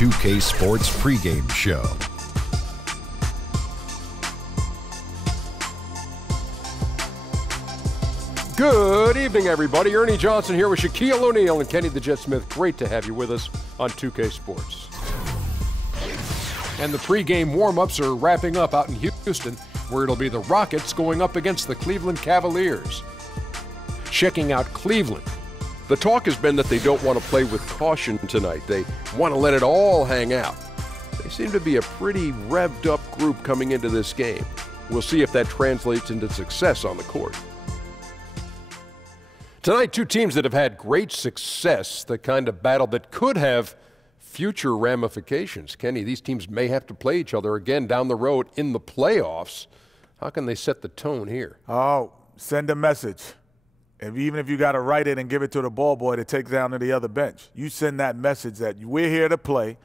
2K Sports pregame show. Good evening, everybody. Ernie Johnson here with Shaquille O'Neal and Kenny the Jet Smith. Great to have you with us on 2K Sports. And the pregame warm-ups are wrapping up out in Houston, where it'll be the Rockets going up against the Cleveland Cavaliers. Checking out Cleveland. The talk has been that they don't want to play with caution tonight. They want to let it all hang out. They seem to be a pretty revved up group coming into this game. We'll see if that translates into success on the court. Tonight, two teams that have had great success, the kind of battle that could have future ramifications. Kenny, these teams may have to play each other again down the road in the playoffs. How can they set the tone here? Oh, send a message. Even if you got to write it and give it to the ball boy to take down to the other bench, you send that message that we're here to play,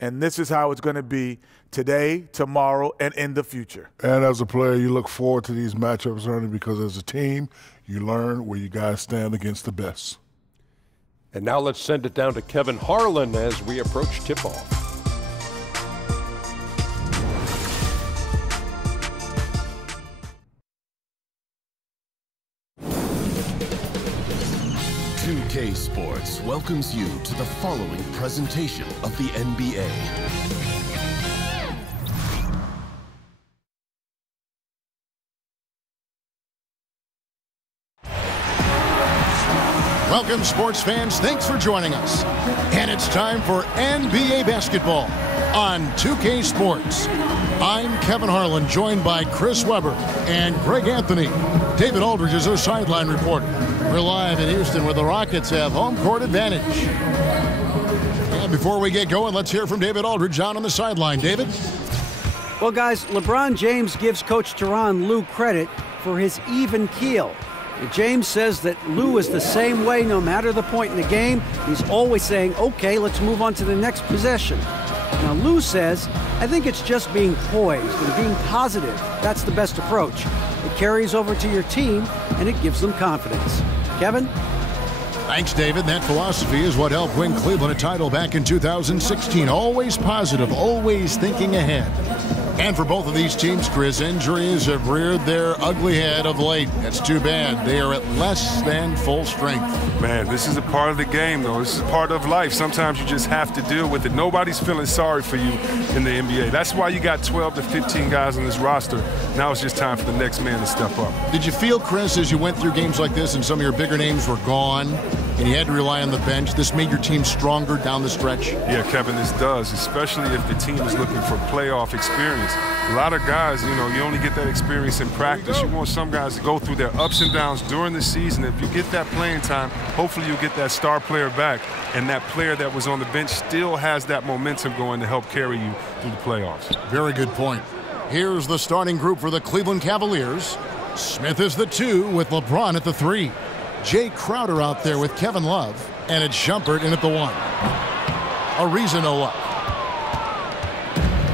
and this is how it's going to be today, tomorrow, and in the future. And as a player, you look forward to these matchups, Ernie, because as a team, you learn where you guys stand against the best. And now let's send it down to Kevin Harlan as we approach tip-off. K Sports welcomes you to the following presentation of the NBA. Welcome, sports fans. Thanks for joining us. And it's time for NBA basketball on 2K Sports. I'm Kevin Harlan, joined by Chris Webber and Greg Anthony. David Aldridge is our sideline reporter. We're live in Houston where the Rockets have home court advantage. And before we get going, let's hear from David Aldridge down on the sideline. David? Well, guys, LeBron James gives Coach Tyronn Lue credit for his even keel. James says that Lue is the same way no matter the point in the game. He's always saying, okay, let's move on to the next possession. Now, Lue says, I think it's just being poised and being positive. That's the best approach. It carries over to your team, and it gives them confidence. Kevin? Thanks, David. That philosophy is what helped win Cleveland a title back in 2016. Always positive, always thinking ahead. And for both of these teams, Chris, injuries have reared their ugly head of late. That's too bad. They are at less than full strength. Man, this is a part of the game, though. This is part of life. Sometimes you just have to deal with it. Nobody's feeling sorry for you in the NBA. That's why you got 12 to 15 guys on this roster. Now it's just time for the next man to step up. Did you feel, Chris, as you went through games like this and some of your bigger names were gone and you had to rely on the bench, this made your team stronger down the stretch? Yeah, Kevin, this does, especially if the team is looking for playoff experience. A lot of guys, you only get that experience in practice. You want some guys to go through their ups and downs during the season. If you get that playing time, hopefully you'll get that star player back, and that player that was on the bench still has that momentum going to help carry you through the playoffs. Very good point. Here's the starting group for the Cleveland Cavaliers. Smith is the 2 with LeBron at the 3. Jay Crowder out there with Kevin Love, and it's Shumpert in at the 1. Ariza no up.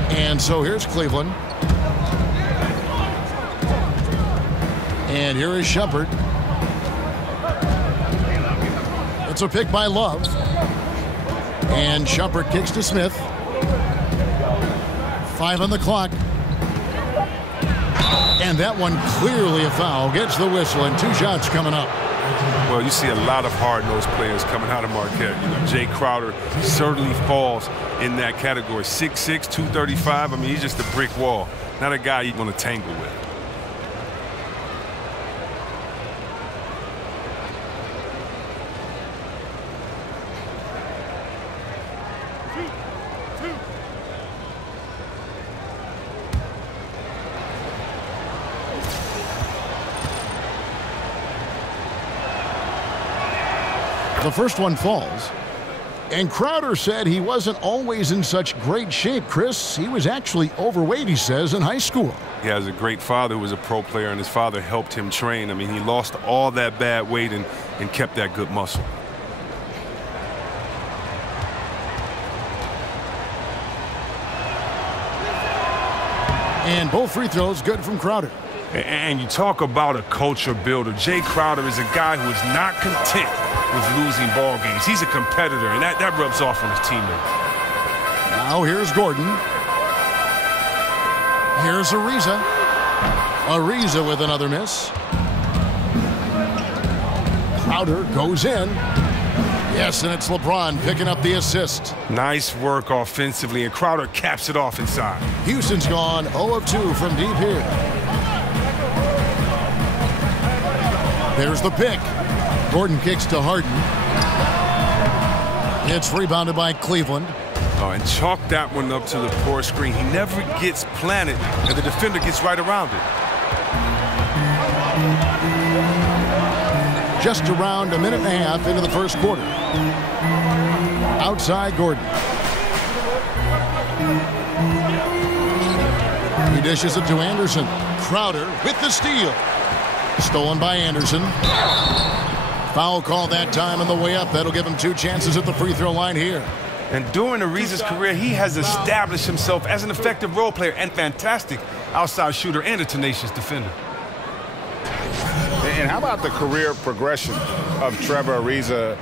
And so here's Cleveland. And here is Shumpert. It's a pick by Love. And Shumpert kicks to Smith. 5 on the clock. And that one clearly a foul. Gets the whistle, and 2 shots coming up. Well, you see a lot of hard-nosed players coming out of Marquette. Jay Crowder certainly falls in that category. 6'6", 235. I mean, he's just a brick wall. Not a guy you want to tangle with. The first one falls. And Crowder said he wasn't always in such great shape, Chris. He was actually overweight, he says, in high school. He has a great father who was a pro player, and his father helped him train. I mean, he lost all that bad weight and kept that good muscle. And both free throws good from Crowder. And you talk about a culture builder. Jay Crowder is a guy who is not content with losing ball games. He's a competitor, and that rubs off on his teammates. Now here's Gordon. Here's Ariza. Ariza with another miss. Crowder goes in. Yes, and it's LeBron picking up the assist. Nice work offensively, and Crowder caps it off inside. Houston's gone 0 of 2 from deep here. There's the pick. Gordon kicks to Harden. It's rebounded by Cleveland. Oh, and chalk that one up to the poor screen. He never gets planted, and the defender gets right around it. Just around a minute and a half into the first quarter. Outside Gordon. He dishes it to Anderson. Crowder with the steal. Stolen by Anderson. Foul call that time on the way up. That'll give him 2 chances at the free throw line here. And during Ariza's career, he has established himself as an effective role player and fantastic outside shooter and a tenacious defender. And how about the career progression of Trevor Ariza?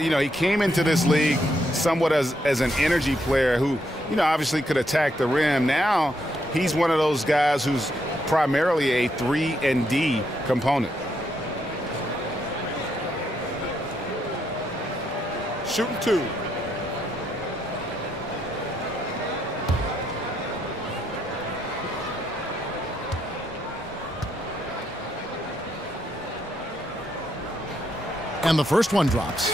You know, he came into this league somewhat as an energy player who, you know, obviously could attack the rim. Now he's one of those guys who's primarily a 3-and-D component. Shooting 2. And the first one drops.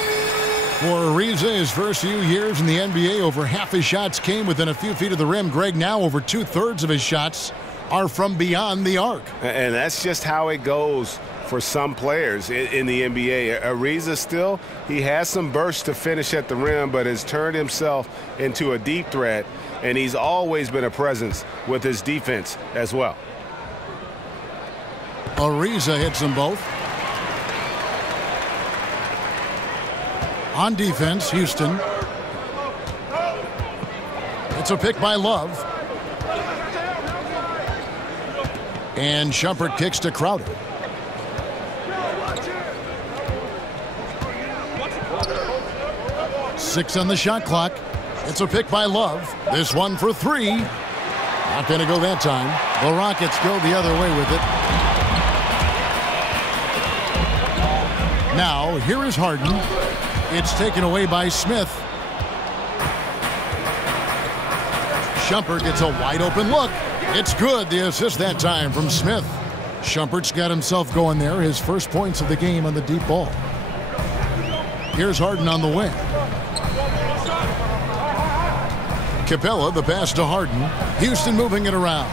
For Ariza, his first few years in the NBA, over half his shots came within a few feet of the rim. Greg, now over 2/3 of his shots are from beyond the arc. And that's just how it goes for some players in the NBA. Ariza still, he has some bursts to finish at the rim, but has turned himself into a deep threat, and he's always been a presence with his defense as well. Ariza hits them both. On defense, Houston. It's a pick by Love. And Shumpert kicks to Crowder. Six on the shot clock. It's a pick by Love. This one for 3. Not going to go that time. The Rockets go the other way with it. Now, here is Harden. It's taken away by Smith. Shumpert gets a wide open look. It's good. The assist that time from Smith. Shumpert's got himself going there. His first points of the game on the deep ball. Here's Harden on the wing. Capella, the pass to Harden. Houston moving it around.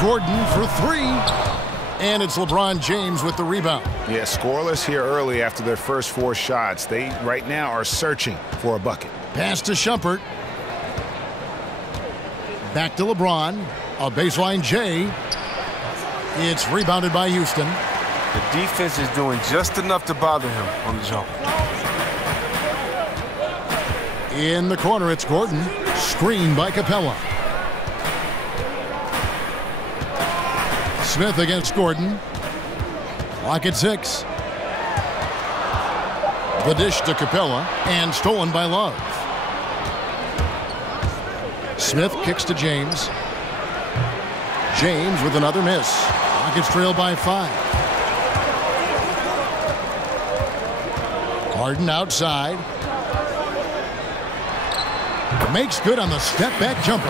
Gordon for 3. And it's LeBron James with the rebound. Yeah, scoreless here early after their first 4 shots. They right now are searching for a bucket. Pass to Shumpert. Back to LeBron. A baseline J. It's rebounded by Houston. The defense is doing just enough to bother him on the jump. In the corner, it's Gordon. Screened by Capella. Smith against Gordon. Clock at 6. The dish to Capella and stolen by Love. Smith kicks to James. James with another miss. Rockets trail by 5. Harden outside. Makes good on the step-back jumper.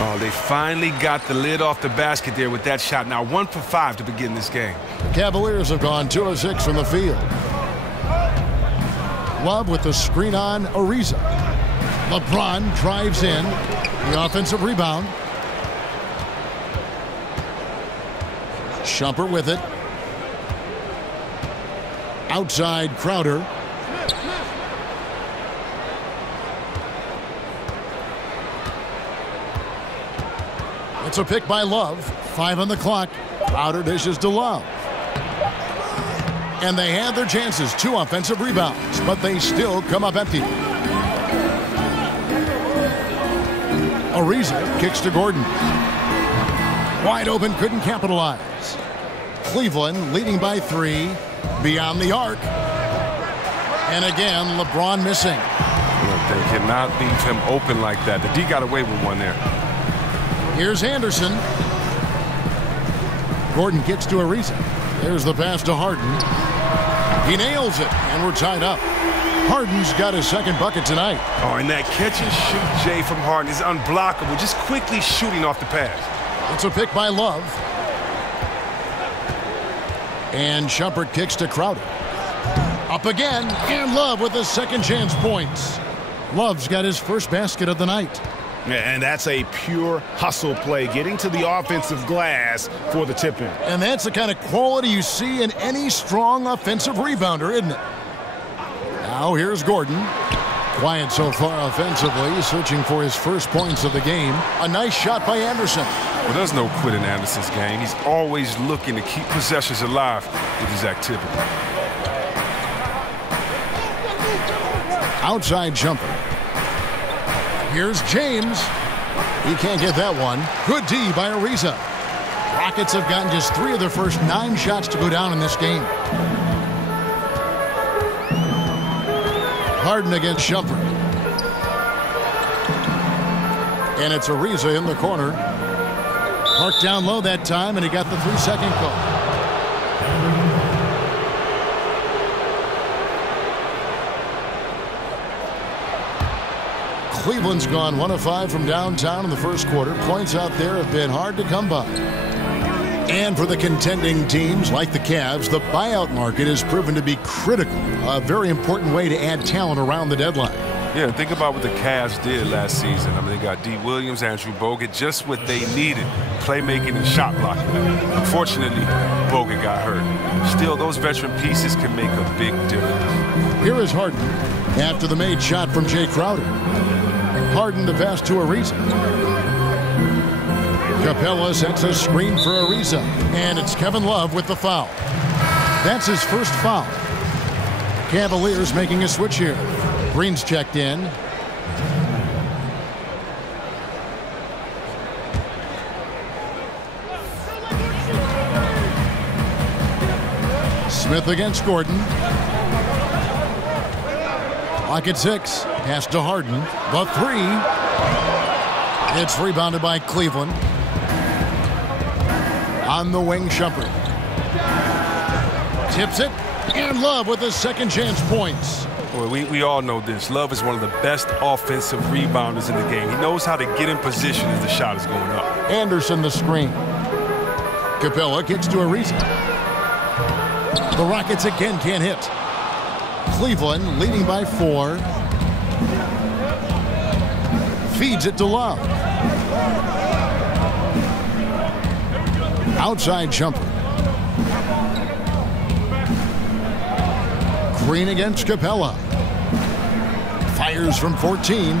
Oh, they finally got the lid off the basket there with that shot. Now 1 for 5 to begin this game. The Cavaliers have gone 2 of 6 from the field. Love with the screen on Ariza. LeBron drives in. The offensive rebound. Shumpert with it. Outside Crowder. It's a pick by Love. 5 on the clock. Crowder dishes to Love. And they had their chances. 2 offensive rebounds, but they still come up empty. Ariza kicks to Gordon. Wide open, couldn't capitalize. Cleveland leading by 3. Beyond the arc. And again, LeBron missing. They cannot leave him open like that. The D got away with one there. Here's Anderson. Gordon gets to Ariza. There's the pass to Harden. He nails it, and we're tied up. Harden's got his second bucket tonight. Oh, and that catch and shoot, Jay, from Harden is unblockable. Just quickly shooting off the pass. It's a pick by Love. And Shumpert kicks to Crowder. Up again, and Love with his second chance points. Love's got his first basket of the night. And that's a pure hustle play, getting to the offensive glass for the tip-in. And that's the kind of quality you see in any strong offensive rebounder, isn't it? Now here's Gordon. Quiet so far offensively, searching for his first points of the game. A nice shot by Anderson. Well, there's no quit in Anderson's game. He's always looking to keep possessions alive with his activity. Outside jumper. Here's James. He can't get that one. Good D by Ariza. Rockets have gotten just 3 of their first 9 shots to go down in this game. Harden against Shumpert. And it's Ariza in the corner. Parked down low that time, and he got the 3-second call. Cleveland's gone 1 of 5 from downtown in the first quarter. Points out there have been hard to come by. And for the contending teams like the Cavs, the buyout market has proven to be critical. A very important way to add talent around the deadline. Yeah, think about what the Cavs did last season. I mean, they got D. Williams, Andrew Bogut, just what they needed, playmaking and shot blocking. Unfortunately, Bogut got hurt. Still, those veteran pieces can make a big difference. Here is Harden after the made shot from Jay Crowder. Harden the pass to Ariza. Capella sets a screen for Ariza, and it's Kevin Love with the foul. That's his first foul. Cavaliers making a switch here. Green's checked in. Smith against Gordon. Clock at 6. Pass to Harden. The 3. It's rebounded by Cleveland. On the wing, Shumpert. Tips it. And Love with his second chance points. Well, we all know this. Love is one of the best offensive rebounders in the game. He knows how to get in position as the shot is going up. Anderson the screen. Capella gets to Ariza. The Rockets again can't hit. Cleveland leading by 4. Feeds it to Love. Outside jumper. Green against Capella. Fires from 14.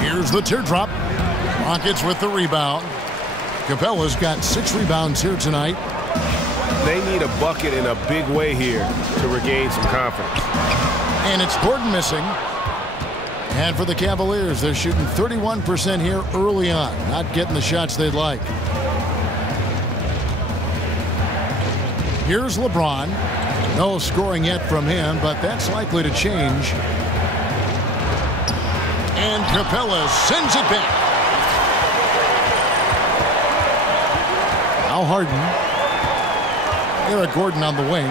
Here's the teardrop. Rockets with the rebound. Capella's got 6 rebounds here tonight. They need a bucket in a big way here to regain some confidence. And it's Gordon missing. And for the Cavaliers, they're shooting 31% here early on. Not getting the shots they'd like. Here's LeBron. No scoring yet from him, but that's likely to change. And Capella sends it back. Now Harden. Eric Gordon on the wing.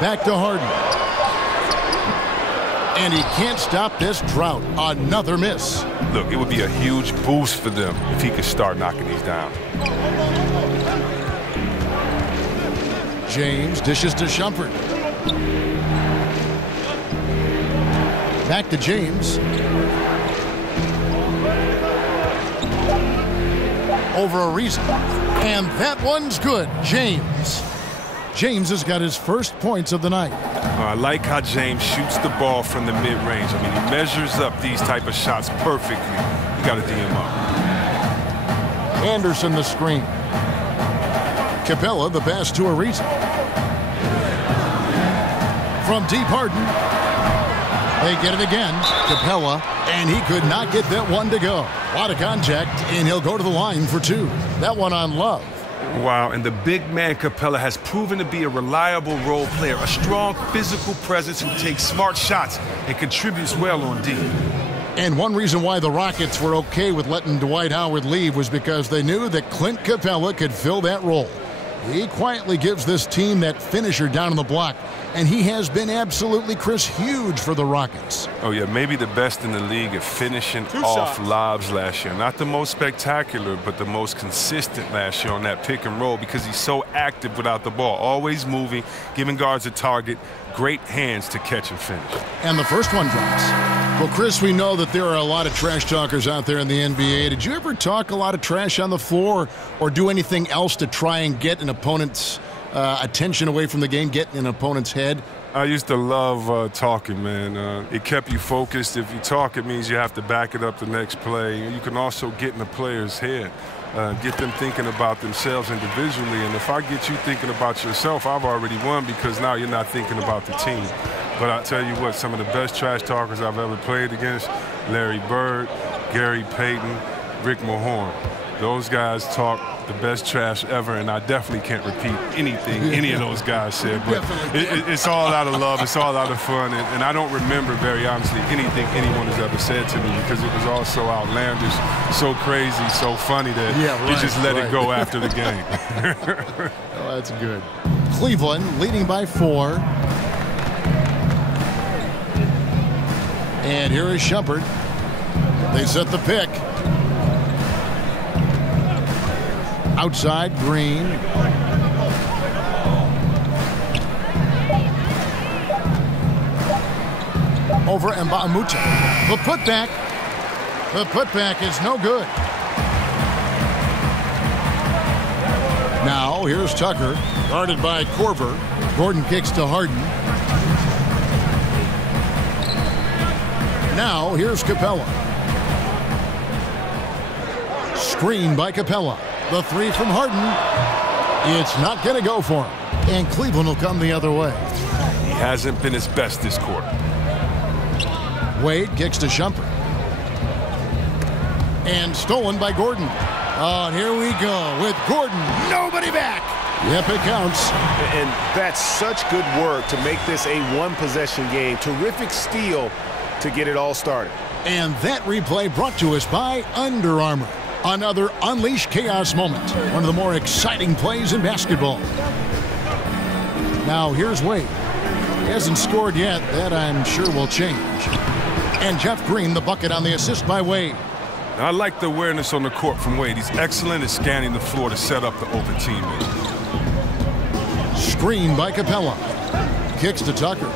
Back to Harden. And he can't stop this drought. Another miss. Look, it would be a huge boost for them if he could start knocking these down. James dishes to Shumpert. Back to James. Over Ariza. And that one's good. James. James has got his first points of the night. I like how James shoots the ball from the mid-range. I mean, he measures up these type of shots perfectly. You got to D him up. Anderson the screen. Capella the pass to Ariza. From deep Harden. They get it again. Capella. And he could not get that one to go. A lot of contact, and he'll go to the line for 2. That one on Love. Wow, and the big man Capella has proven to be a reliable role player, a strong physical presence who takes smart shots and contributes well on D. And one reason why the Rockets were okay with letting Dwight Howard leave was because they knew that Clint Capella could fill that role. He quietly gives this team that finisher down on the block, and he has been absolutely, Chris, huge for the Rockets. Oh, yeah, maybe the best in the league at finishing off lobs last year. Not the most spectacular, but the most consistent last year on that pick and roll because he's so active without the ball, always moving, giving guards a target, great hands to catch and finish. And the first one drops. Well, Chris, we know that there are a lot of trash talkers out there in the NBA. Did you ever talk a lot of trash on the floor or do anything else to try and get an opponent's attention away from the game, get in an opponent's head? I used to love talking, man. It kept you focused. If you talk, it means you have to back it up the next play. You can also get in the player's head, get them thinking about themselves individually. And if I get you thinking about yourself, I've already won because now you're not thinking about the team. But I tell you what, some of the best trash talkers I've ever played against, Larry Bird, Gary Payton, Rick Mahorn. Those guys talk the best trash ever, and I definitely can't repeat anything any of those guys said. But it's all out of love. It's all out of fun. And I don't remember, very honestly, anything anyone has ever said to me because it was all so outlandish, so crazy, so funny that you just let it go after the game. Oh, that's good. Cleveland leading by 4. And here is Shumpert. They set the pick. Outside, Green. Over Mbamute. The putback. The putback is no good. Now, here's Tucker. Guarded by Korver. Gordon kicks to Harden. Now, here's Capella. Screen by Capella. The 3 from Harden. It's not going to go for him. And Cleveland will come the other way. He hasn't been his best this quarter. Wade kicks to Shumpert. And stolen by Gordon. Oh, and here we go with Gordon. Nobody back. Yep, it counts. And that's such good work to make this a one-possession game. Terrific steal to get it all started. And that replay brought to us by Under Armour. Another Unleash Chaos moment. One of the more exciting plays in basketball. Now here's Wade. He hasn't scored yet. That I'm sure will change. And Jeff Green, the bucket on the assist by Wade. I like the awareness on the court from Wade. He's excellent at scanning the floor to set up the open teammate. Screen by Capella. Kicks to Tucker.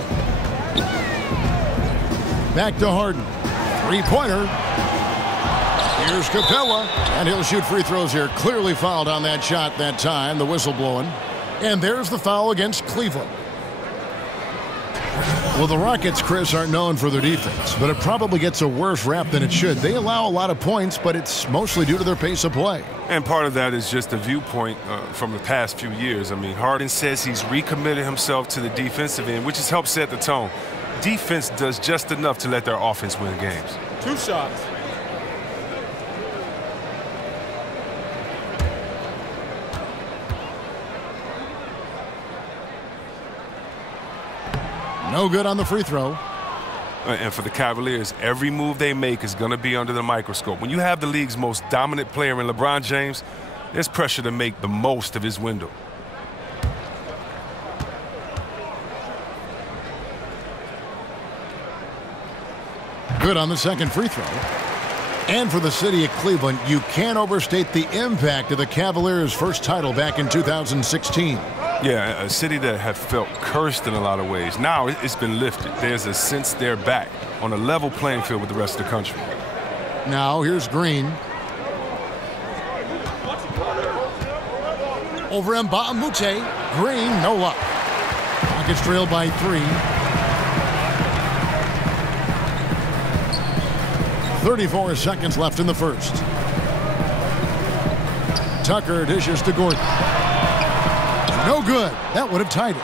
Back to Harden. 3-pointer. Here's Capella, and he'll shoot free throws here. Clearly fouled on that shot that time, the whistle blowing. And there's the foul against Cleveland. Well, the Rockets, Chris, aren't known for their defense, but it probably gets a worse rap than it should. They allow a lot of points, but it's mostly due to their pace of play. And part of that is just a viewpoint from the past few years. I mean, Harden says he's recommitted himself to the defensive end, which has helped set the tone. Defense does just enough to let their offense win games. 2 shots. No good on the free throw. And for the Cavaliers, every move they make is going to be under the microscope. When you have the league's most dominant player in LeBron James, there's pressure to make the most of his window. Good on the second free throw. And for the city of Cleveland, you can't overstate the impact of the Cavaliers' first title back in 2016. Yeah, a city that had felt cursed in a lot of ways. Now it's been lifted. There's a sense they're back on a level playing field with the rest of the country. Now here's Green. Over Mbamute. Green, no luck. Rockets trailed by 3. 34 seconds left in the first. Tucker dishes to Gordon. No good. That would have tied it.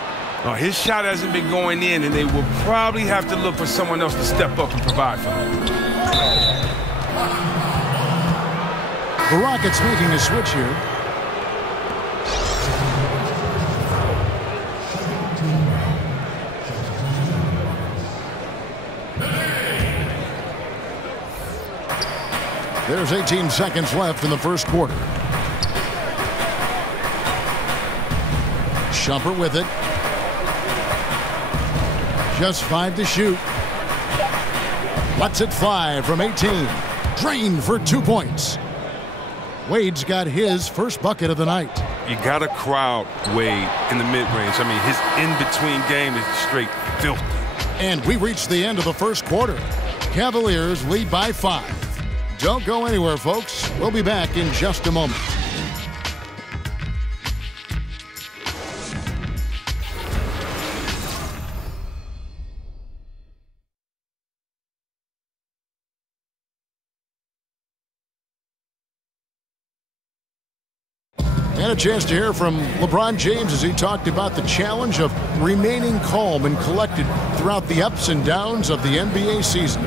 His shot hasn't been going in, and they will probably have to look for someone else to step up and provide for him. The Rockets making a switch here. There's 18 seconds left in the first quarter. Shumpert with it. Just 5 to shoot. Lets it fly from 18. Drained for 2 points. Wade's got his first bucket of the night. You got to crowd Wade in the mid-range. I mean, his in-between game is straight filthy. And we reached the end of the first quarter. Cavaliers lead by 5. Don't go anywhere, folks. We'll be back in just a moment. And a chance to hear from LeBron James as he talked about the challenge of remaining calm and collected throughout the ups and downs of the NBA season.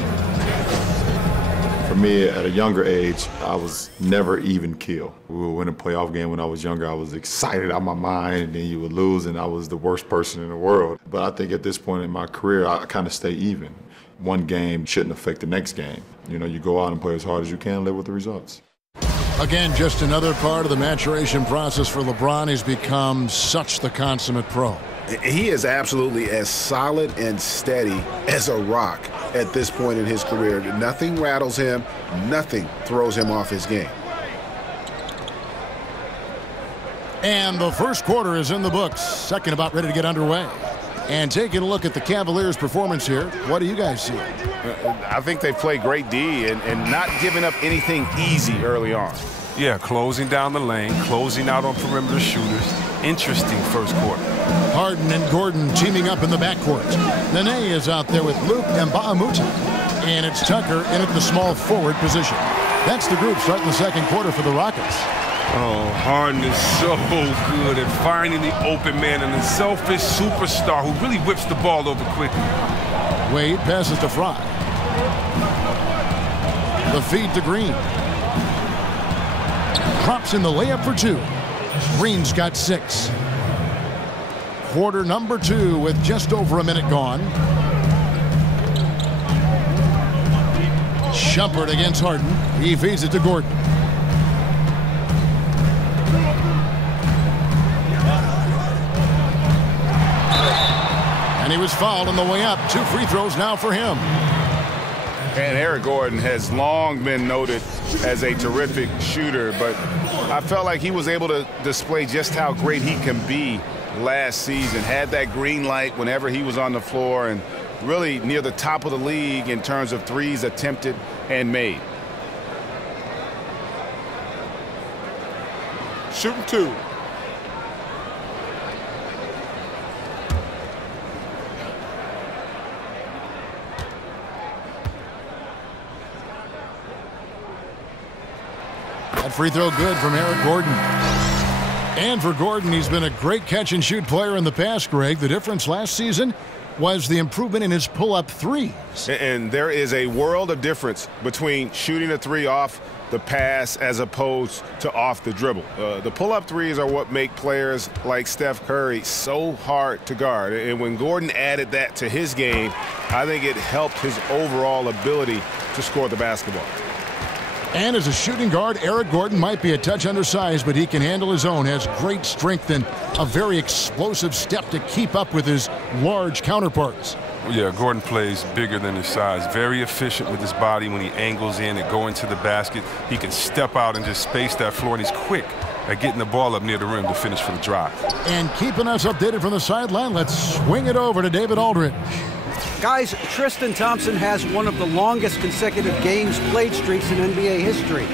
For me, at a younger age, I was never even keel. We would win a playoff game when I was younger. I was excited out of my mind, and then you would lose, and I was the worst person in the world. But I think at this point in my career, I kind of stay even. One game shouldn't affect the next game. You know, you go out and play as hard as you can, live with the results. Again, just another part of the maturation process for LeBron. He's become such the consummate pro. He is absolutely as solid and steady as a rock at this point in his career. Nothing rattles him. Nothing throws him off his game. And the first quarter is in the books. Second about ready to get underway. And taking a look at the Cavaliers' performance here, what do you guys see? I think they played great D and not giving up anything easy early on. Yeah, closing down the lane, closing out on perimeter shooters. Interesting first quarter. Harden and Gordon teaming up in the backcourt. Nene is out there with Luke and Mba'amoute. And it's Tucker in at the small forward position. That's the group starting the second quarter for the Rockets. Oh, Harden is so good at finding the open man and a selfish superstar who really whips the ball over quickly. Wade passes to Fry. The feed to Green. Drops in the layup for 2. Green's got 6. Quarter number 2 with just over a minute gone. Shumpert against Harden. He feeds it to Gordon. And he was fouled on the way up. 2 free throws now for him. And Eric Gordon has long been noted as a terrific shooter, but I felt like he was able to display just how great he can be last season. Had that green light whenever he was on the floor and really near the top of the league in terms of threes attempted and made. Shooting 2. That free throw good from Eric Gordon. And for Gordon, he's been a great catch-and-shoot player in the past, Greg. The difference last season was the improvement in his pull-up threes. And there is a world of difference between shooting a 3 off the pass as opposed to off the dribble. The pull-up threes are what make players like Steph Curry so hard to guard. And when Gordon added that to his game, I think it helped his overall ability to score the basketball. And as a shooting guard, Eric Gordon might be a touch undersized, but he can handle his own, has great strength and a very explosive step to keep up with his large counterparts. Yeah, Gordon plays bigger than his size. Very efficient with his body when he angles in and go into the basket. He can step out and just space that floor, and he's quick at getting the ball up near the rim to finish for the drive. And keeping us updated from the sideline, let's swing it over to David Aldridge. Guys, Tristan Thompson has one of the longest consecutive games played streaks in NBA history.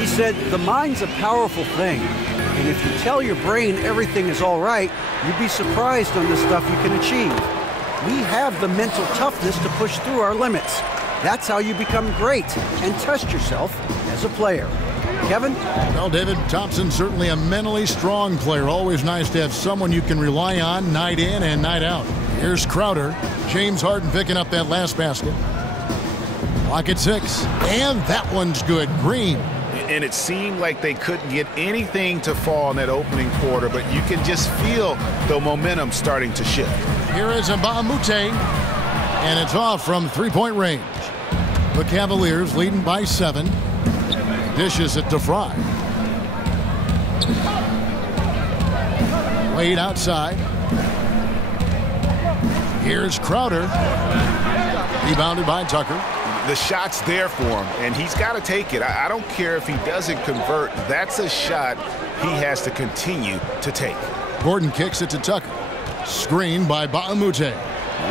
He said, the mind's a powerful thing, and if you tell your brain everything is all right, you'd be surprised on the stuff you can achieve. We have the mental toughness to push through our limits. That's how you become great and test yourself as a player. Kevin? Well, David, Thompson's certainly a mentally strong player. Always nice to have someone you can rely on night in and night out. Here's Crowder. James Harden picking up that last basket. Clock at 6. And that one's good. Green. And it seemed like they couldn't get anything to fall in that opening quarter, but you can just feel the momentum starting to shift. Here is Mbamute, and it's off from three-point range. The Cavaliers leading by 7. Dishes it to Fry. Wade outside. Here's Crowder. Rebounded by Tucker. The shot's there for him, and he's got to take it. I don't care if he doesn't convert. That's a shot he has to continue to take. Gordon kicks it to Tucker. Screen by Mbamute.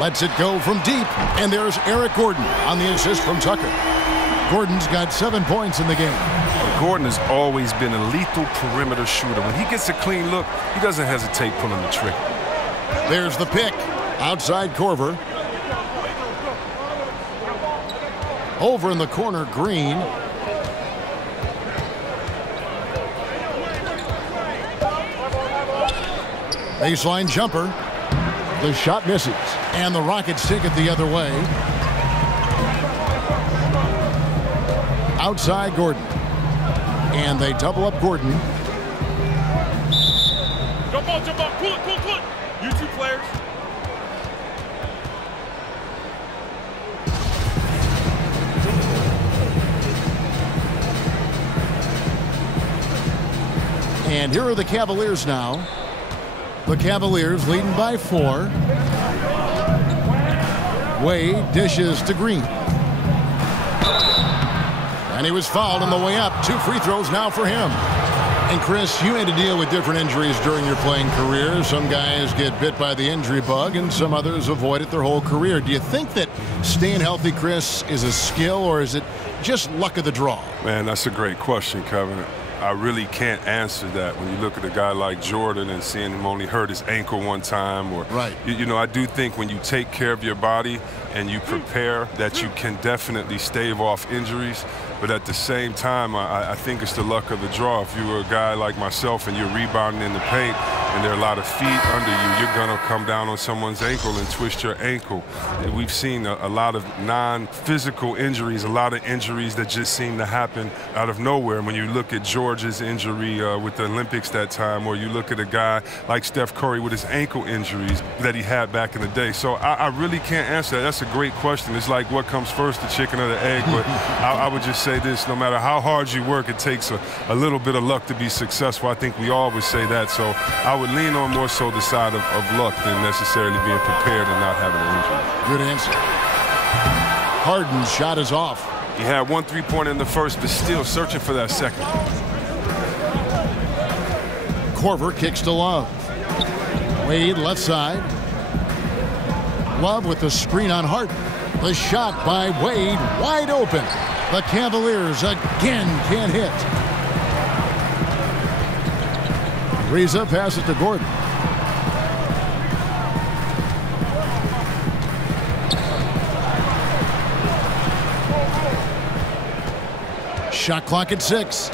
Lets it go from deep, and there's Eric Gordon on the assist from Tucker. Gordon's got 7 points in the game. Gordon has always been a lethal perimeter shooter. When he gets a clean look, he doesn't hesitate pulling the trigger. There's the pick. Outside Korver. Over in the corner, Green. Baseline jumper. The shot misses. And the Rockets take it the other way. Outside Gordon. And they double up Gordon. Jump on, jump on. Pull it, pull it, pull it. You two players. And here are the Cavaliers now. The Cavaliers leading by 4. Wade dishes to Green. And he was fouled on the way up. 2 free throws now for him. And Chris, you had to deal with different injuries during your playing career. Some guys get bit by the injury bug and some others avoid it their whole career. Do you think that staying healthy, Chris, is a skill, or is it just luck of the draw? Man, that's a great question, Kevin. I really can't answer that when you look at a guy like Jordan and seeing him only hurt his ankle one time. Or, right. You know, I do think when you take care of your body and you prepare that you can definitely stave off injuries. But at the same time, I think it's the luck of the draw. If you were a guy like myself and you're rebounding in the paint and there are a lot of feet under you, you're going to come down on someone's ankle and twist your ankle. And we've seen a lot of non-physical injuries, a lot of injuries that just seem to happen out of nowhere. When you look at George's injury with the Olympics that time, or you look at a guy like Steph Curry with his ankle injuries that he had back in the day. So I really can't answer that. That's a great question. It's like what comes first, the chicken or the egg? But I would just say this, no matter how hard you work, it takes a little bit of luck to be successful. I think we always say that. So I would lean on more so the side of luck than necessarily being prepared and not having an injury. Good answer. Harden's shot is off. He had 1 3-pointer in the first, but still searching for that second. Korver kicks to Love. Wade left side. Love with the screen on Harden. The shot by Wade wide open. The Cavaliers again can't hit. Reza passes to Gordon. Shot clock at 6.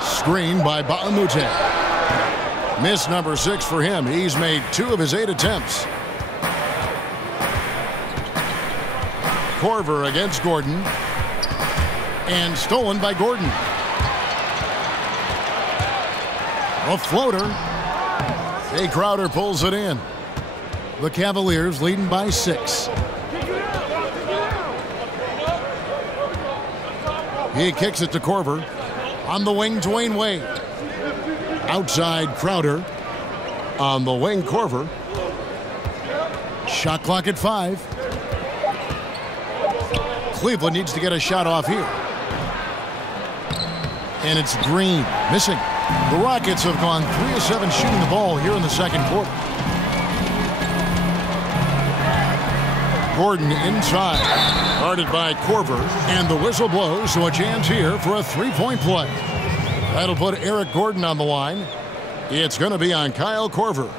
Screen by Mbamute. Miss number 6 for him. He's made 2 of his 8 attempts. Korver against Gordon. And stolen by Gordon. A floater. Jay Crowder pulls it in. The Cavaliers leading by 6. He kicks it to Korver. On the wing, Dwayne Wade. Outside Crowder. On the wing, Korver. Shot clock at 5. Cleveland needs to get a shot off here. And it's Green missing. The Rockets have gone 3 of 7 shooting the ball here in the second quarter. Gordon inside. Guarded by Korver. And the whistle blows, so a chance here for a 3-point play. That'll put Eric Gordon on the line. It's going to be on Kyle Korver.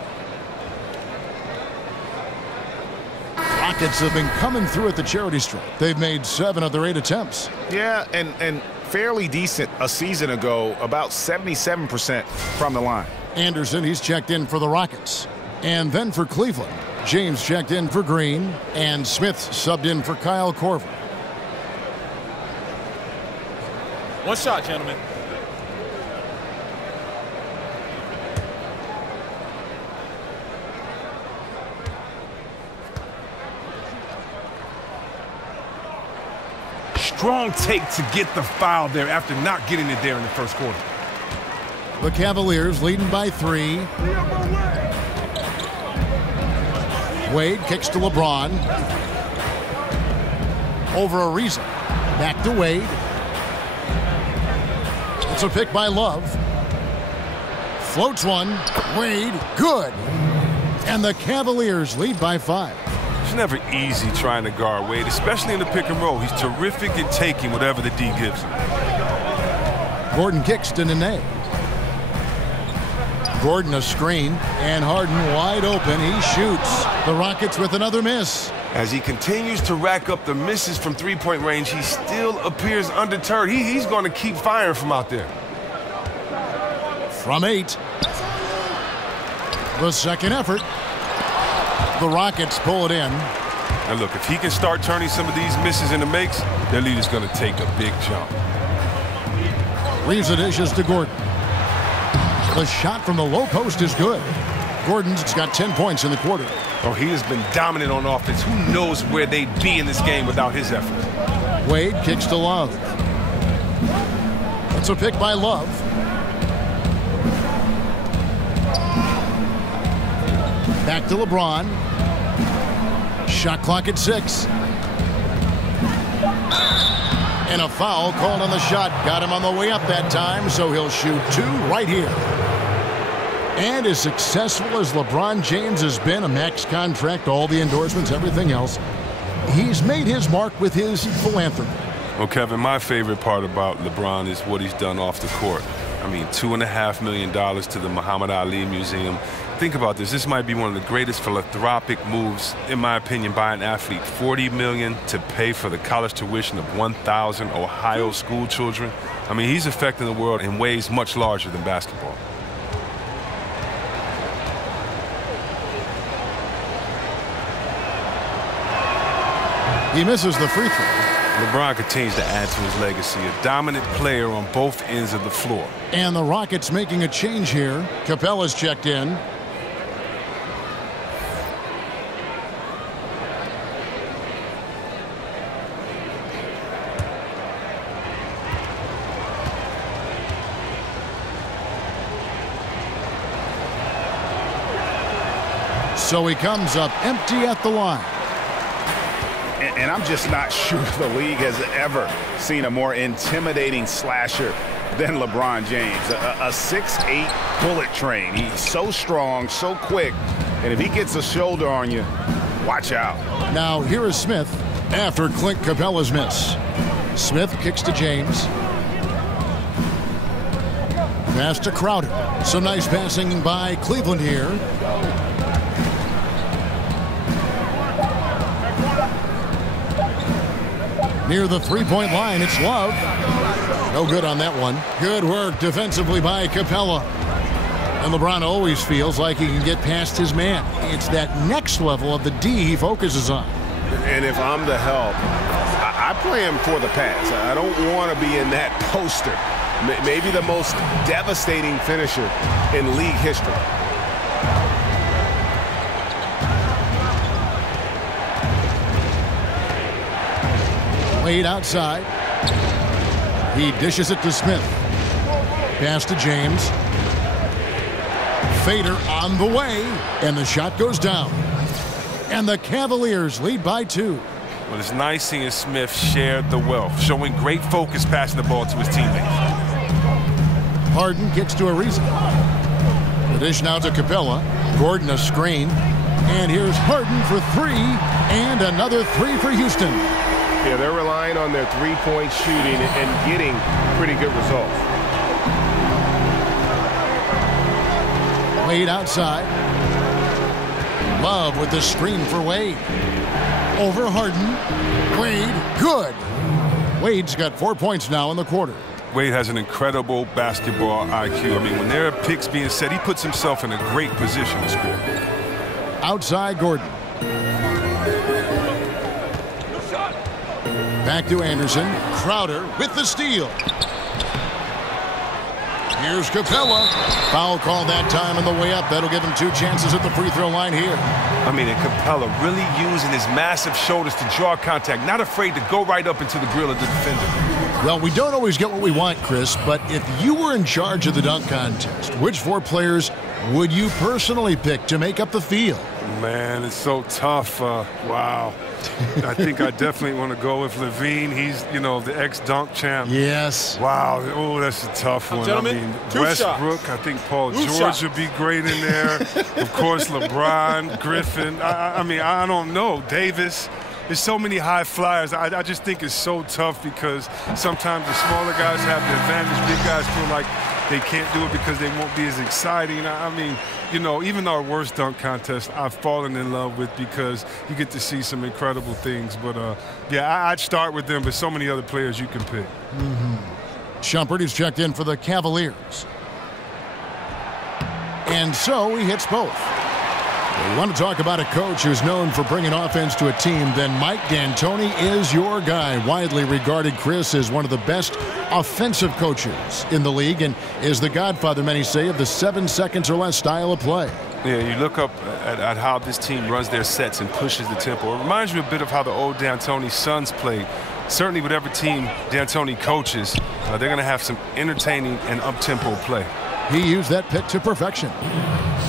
Rockets have been coming through at the charity stripe. They've made 7 of their 8 attempts. Yeah, and fairly decent a season ago, about 77% from the line. Anderson, he's checked in for the Rockets. And then for Cleveland, James checked in for Green, and Smith subbed in for Kyle Korver. One shot, gentlemen. Strong take to get the foul there after not getting it there in the first quarter. The Cavaliers leading by 3. Wade kicks to LeBron. Over Ariza. Back to Wade. It's a pick by Love. Floats one. Wade, good. And the Cavaliers lead by 5. It's never easy trying to guard Wade, especially in the pick and roll. He's terrific at taking whatever the D gives him. Gordon kicks to Nene. Gordon a screen, and Harden wide open. He shoots. The Rockets with another miss. As he continues to rack up the misses from three-point range, he still appears undeterred. He's going to keep firing from out there. From 8. The second effort. The Rockets pull it in. And look, if he can start turning some of these misses into makes, their lead is going to take a big jump. Ariza dishes to Gordon. The shot from the low post is good. Gordon's got 10 points in the quarter. Oh, he has been dominant on offense. Who knows where they'd be in this game without his effort? Wade kicks to Love. It's a pick by Love. Back to LeBron. Shot clock at 6. And a foul called on the shot. Got him on the way up that time, so he'll shoot 2 right here. And as successful as LeBron James has been, a max contract, all the endorsements, everything else, he's made his mark with his philanthropy. Well, Kevin, my favorite part about LeBron is what he's done off the court. I mean, $2.5 million to the Muhammad Ali Museum. Think about this. This might be one of the greatest philanthropic moves, in my opinion, by an athlete. $40 million to pay for the college tuition of 1,000 Ohio school children. I mean, he's affecting the world in ways much larger than basketball. He misses the free throw. LeBron continues to add to his legacy, a dominant player on both ends of the floor. And the Rockets making a change here. Capella's checked in. So he comes up empty at the line. And I'm just not sure the league has ever seen a more intimidating slasher than LeBron James. A 6'8" bullet train. He's so strong, so quick. And if he gets a shoulder on you, watch out. Now here is Smith after Clint Capella's miss. Smith kicks to James. Pass to Crowder. Some nice passing by Cleveland here. Near the three-point line, it's Love. No good on that one. Good work defensively by Capella. And LeBron always feels like he can get past his man. It's that next level of the D he focuses on. And if I'm the help, I play him for the pass. I don't want to be in that poster. Maybe the most devastating finisher in league history. Wade outside. He dishes it to Smith. Pass to James. Fader on the way. And the shot goes down. And the Cavaliers lead by 2. Well, it's nice seeing Smith share the wealth, showing great focus passing the ball to his teammates. Harden kicks to Ariza. The dish now to Capella. Gordon a screen. And here's Harden for 3. And another 3 for Houston. Yeah, they're relying on their three-point shooting and getting pretty good results. Wade outside. Love with the screen for Wade. Over Harden. Wade, good. Wade's got 4 points now in the quarter. Wade has an incredible basketball IQ. I mean, when there are picks being set, he puts himself in a great position to score. Outside Gordon. Back to Anderson. Crowder with the steal. Here's Capella. Foul call that time on the way up. That'll give him 2 chances at the free throw line here. I mean, and Capella really using his massive shoulders to draw contact, not afraid to go right up into the grill of the defender. Well, we don't always get what we want, Chris, but if you were in charge of the dunk contest, which 4 players would you personally pick to make up the field? Man, it's so tough. Wow. I think I definitely want to go with Levine. He's, the ex-dunk champ. Yes. Wow. Oh, that's a tough one. Gentlemen, I mean, 2 Westbrook, shots. I think Paul 2 George shots. would be great in there. Of course, LeBron, Griffin. I mean, I don't know. Davis. There's so many high flyers. I just think it's so tough because sometimes the smaller guys have the advantage. Big guys feel like they can't do it because they won't be as exciting. I mean, even our worst dunk contest, I've fallen in love with because you get to see some incredible things. But, yeah, I'd start with them, but so many other players you can pick. Shumpert is checked in for the Cavaliers. And so he hits both. We want to talk about a coach who's known for bringing offense to a team. Then Mike D'Antoni is your guy. Widely regarded, Chris, as one of the best offensive coaches in the league and is the godfather, many say, of the 7 seconds or less style of play. Yeah, you look up at how this team runs their sets and pushes the tempo. It reminds you a bit of how the old D'Antoni Suns played. Certainly whatever team D'Antoni coaches, they're going to have some entertaining and up-tempo play. He used that pick to perfection.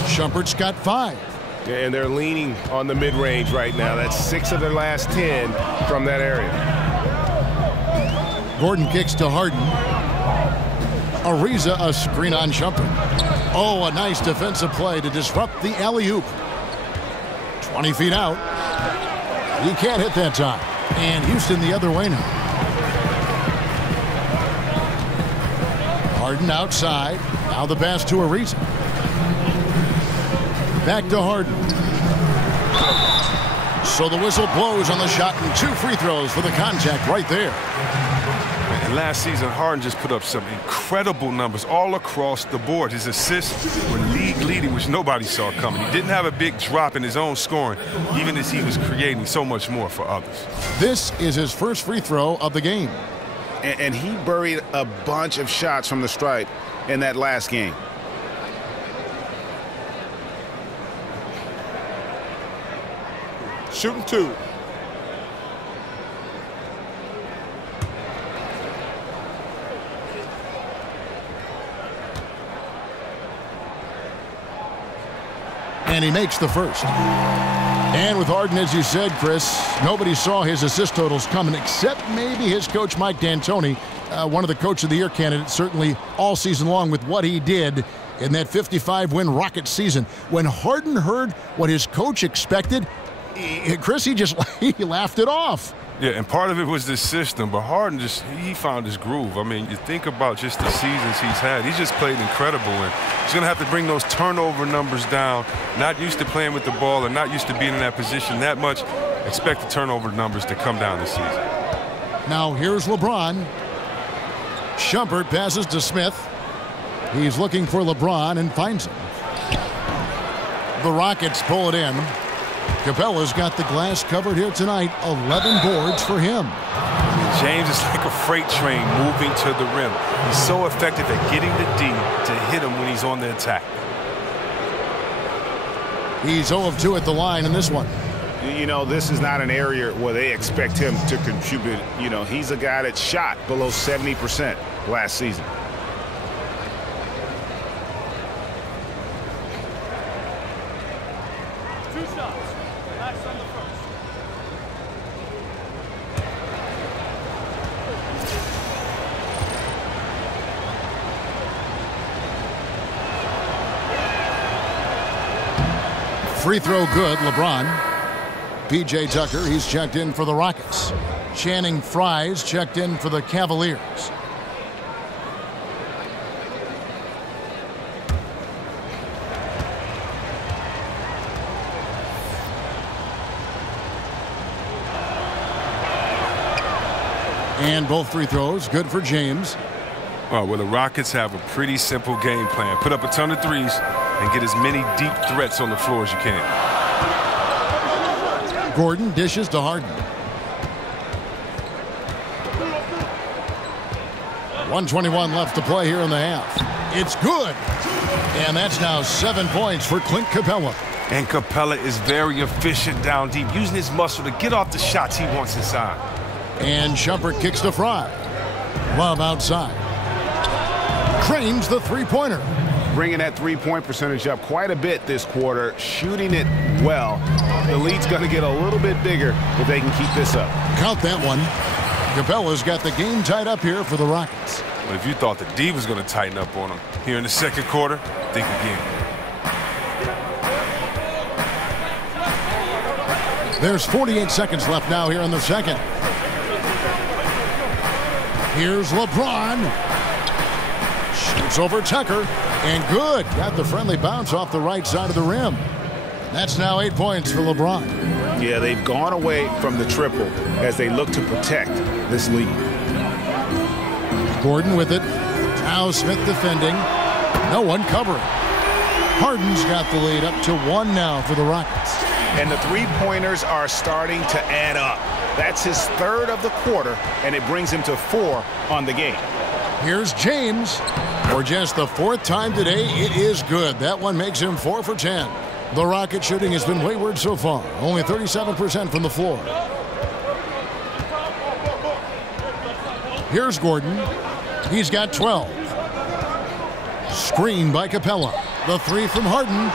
Shumpert's got 5. And they're leaning on the mid-range right now. That's 6 of their last 10 from that area. Gordon kicks to Harden. Ariza, a screen on Shumpert. Oh, a nice defensive play to disrupt the alley-oop. 20 feet out. He can't hit that time. And Houston the other way now. Harden outside. Now the pass to Ariza. Back to Harden. So the whistle blows on the shot and 2 free throws for the contact right there. And last season, Harden just put up some incredible numbers all across the board. His assists were league-leading, which nobody saw coming. He didn't have a big drop in his own scoring, even as he was creating so much more for others. This is his first free throw of the game. And he buried a bunch of shots from the stripe in that last game. Shooting 2. And he makes the first. And with Harden, as you said, Chris, nobody saw his assist totals coming except maybe his coach, Mike D'Antoni, one of the Coach of the Year candidates, certainly all season long with what he did in that 55-win Rockets season. When Harden heard what his coach expected, Chris, he laughed it off. Yeah, and part of it was the system, but Harden he found his groove. I mean, you think about just the seasons he's had. He's just played incredible, and he's going to have to bring those turnover numbers down. Not used to playing with the ball and not used to being in that position that much. Expect the turnover numbers to come down this season. Now here's LeBron. Shumpert passes to Smith. He's looking for LeBron and finds him. The Rockets pull it in. Capella's got the glass covered here tonight. 11 boards for him. James is like a freight train moving to the rim. He's so effective at getting the D to hit him when he's on the attack. He's 0 of 2 at the line in this one. This is not an area where they expect him to contribute. He's a guy that shot below 70% last season. Free throw good, LeBron. P.J. Tucker, he's checked in for the Rockets. Channing Frye's checked in for the Cavaliers. And both free throws good for James. Well, the Rockets have a pretty simple game plan. Put up a ton of threes and get as many deep threats on the floor as you can. Gordon dishes to Harden. 1:21 left to play here in the half. It's good. And that's now 7 points for Clint Capella. And Capella is very efficient down deep, using his muscle to get off the shots he wants inside. And Shumpert kicks to Fry. Love outside. Cranes the three-pointer. Bringing that three-point percentage up quite a bit this quarter, shooting it well. The lead's going to get a little bit bigger if they can keep this up. Count that one. Capella's got the game tied up here for the Rockets. Well, if you thought the D was going to tighten up on him here in the second quarter, think again. There's 48 seconds left now here in the second. Here's LeBron. Shoots over Tucker. And good. Got the friendly bounce off the right side of the rim. That's now 8 points for LeBron. Yeah, they've gone away from the triple as they look to protect this lead. Gordon with it. Now Smith defending. No one covering. Harden's got the lead up to 1 now for the Rockets. And the three-pointers are starting to add up. That's his third of the quarter, and it brings him to 4 on the game. Here's James. For just the 4th time today, it is good. That one makes him 4 for 10. The Rocket shooting has been wayward so far. Only 37% from the floor. Here's Gordon. He's got 12. Screen by Capella. The 3 from Harden.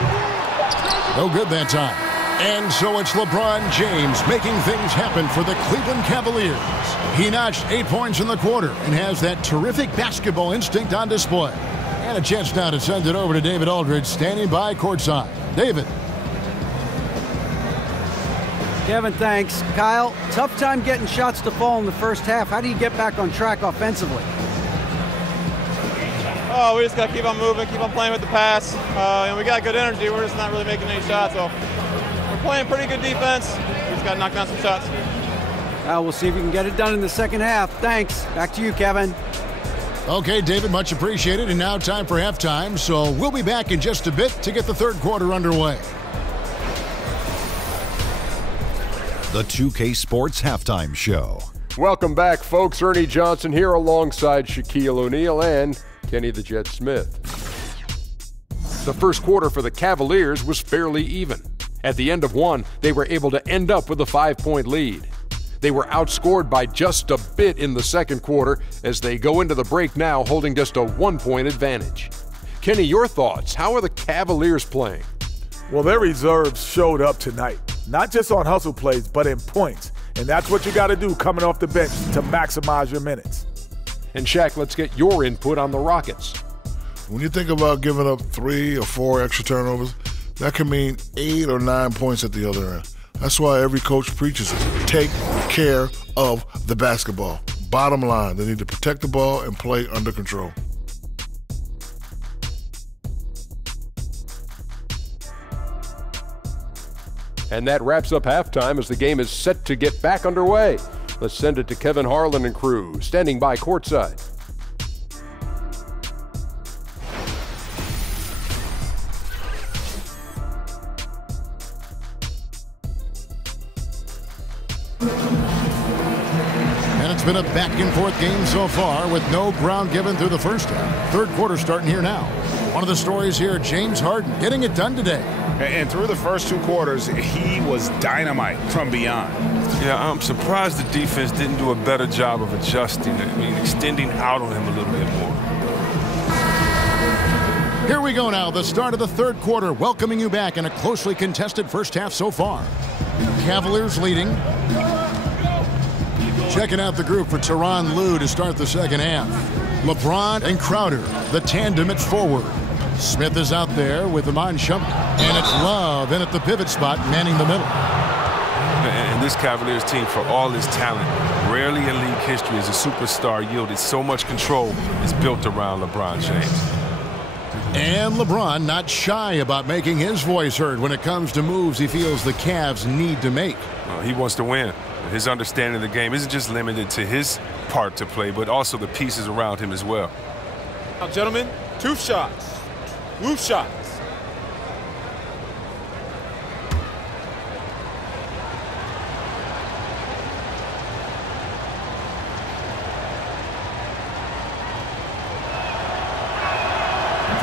No good that time. And so it's LeBron James making things happen for the Cleveland Cavaliers. He notched 8 points in the quarter and has that terrific basketball instinct on display. And a chance now to send it over to David Aldridge, standing by courtside. David. Kevin, thanks. Kyle, tough time getting shots to fall in the first half. How do you get back on track offensively? Oh, we just got to keep on moving, keep on playing with the pass. And we got good energy. We're just not really making any shots. So we're playing pretty good defense. We just got to knock down some shots. We'll see if we can get it done in the second half. Thanks. Back to you, Kevin. Okay, David, much appreciated. And now time for halftime. So we'll be back in just a bit to get the third quarter underway. The 2K Sports Halftime Show. Welcome back, folks. Ernie Johnson here alongside Shaquille O'Neal and Kenny the Jet Smith. The first quarter for the Cavaliers was fairly even. At the end of one, they were able to end up with a 5-point lead. They were outscored by just a bit in the second quarter as they go into the break now holding just a 1-point advantage. Kenny, your thoughts? How are the Cavaliers playing? Well, their reserves showed up tonight. Not just on hustle plays, but in points. And that's what you got to do coming off the bench to maximize your minutes. And Shaq, let's get your input on the Rockets. When you think about giving up 3 or 4 extra turnovers, that can mean 8 or 9 points at the other end. That's why every coach preaches it. Take care of the basketball. Bottom line, they need to protect the ball and play under control. And that wraps up halftime as the game is set to get back underway. Let's send it to Kevin Harlan and crew, standing by courtside. And it's been a back-and-forth game so far with no ground given through the first half. Third quarter starting here now. One of the stories here, James Harden getting it done today. And through the first 2 quarters, he was dynamite from beyond. Yeah, I'm surprised the defense didn't do a better job of adjusting. I mean, extending out on him a little bit more. Here we go now, the start of the third quarter, welcoming you back in a closely contested first half so far. Cavaliers leading. Checking out the group for Tyronn Lue to start the second half. LeBron and Crowder, the tandem at forward. Smith is out there with Iman Shumpert. And it's Love in at the pivot spot, manning the middle. And this Cavaliers team, for all its talent, rarely in league history has a superstar yielded so much control is built around LeBron James. And LeBron not shy about making his voice heard when it comes to moves he feels the Cavs need to make. Well, he wants to win. His understanding of the game isn't just limited to his part to play, but also the pieces around him as well. Now, gentlemen, 2 shots. 2 shots.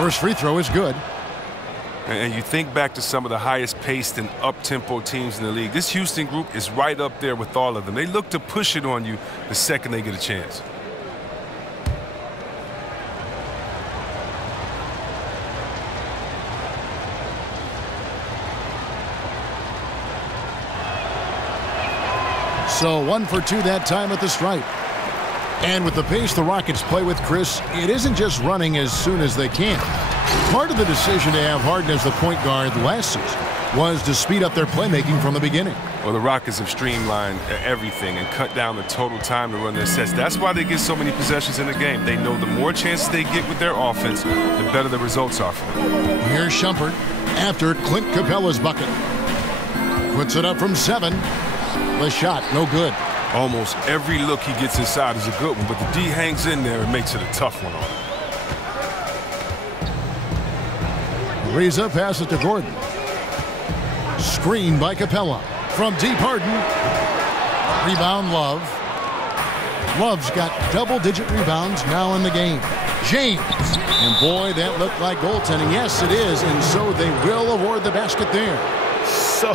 First free throw is good. And you think back to some of the highest paced and up-tempo teams in the league. This Houston group is right up there with all of them. They look to push it on you the second they get a chance. So 1 for 2 that time at the stripe. And with the pace the Rockets play with, Chris, it isn't just running as soon as they can. Part of the decision to have Harden as the point guard last season was to speed up their playmaking from the beginning. Well, the Rockets have streamlined everything and cut down the total time to run their sets. That's why they get so many possessions in the game. They know the more chances they get with their offense, the better the results are for them. Here's Shumpert after Clint Capella's bucket. Puts it up from 7. The shot, no good. Almost every look he gets inside is a good one, but the D hangs in there and makes it a tough one on him. Ariza passes to Gordon. Screen by Capella. From deep, Harden. Rebound, Love. Love's got double-digit rebounds now in the game. James. And boy, that looked like goaltending. Yes, it is, and so they will award the basket there. So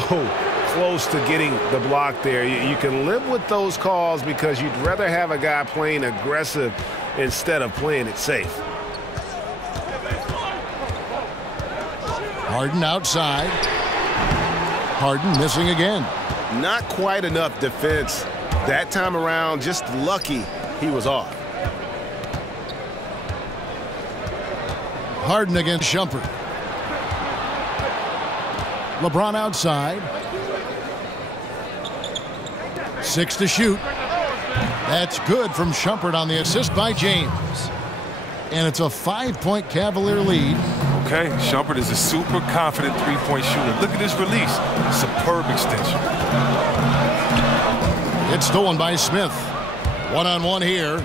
close to getting the block there. You can live with those calls because you'd rather have a guy playing aggressive instead of playing it safe. Harden outside. Harden missing again. Not quite enough defense that time around. Just lucky he was off. Harden against Shumpert. LeBron outside. 6 to shoot. That's good from Shumpert on the assist by James. And it's a 5-point Cavalier lead. Okay, Shumpert is a super confident three-point shooter. Look at his release. Superb extension. It's stolen by Smith. One-on-one here.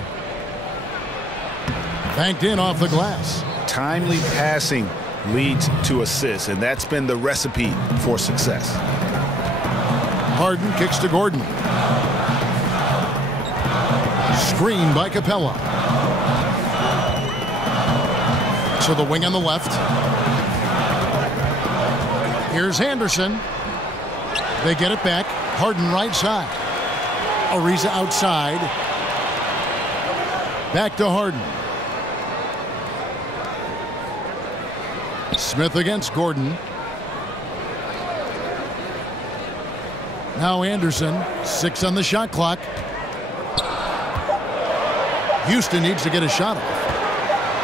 Banked in off the glass. Timely passing leads to assists, and that's been the recipe for success. Harden kicks to Gordon. Screen by Capella. To the wing on the left. Here's Anderson. They get it back. Harden right side. Ariza outside. Back to Harden. Smith against Gordon. Now Anderson. 6 on the shot clock. Houston needs to get a shot off.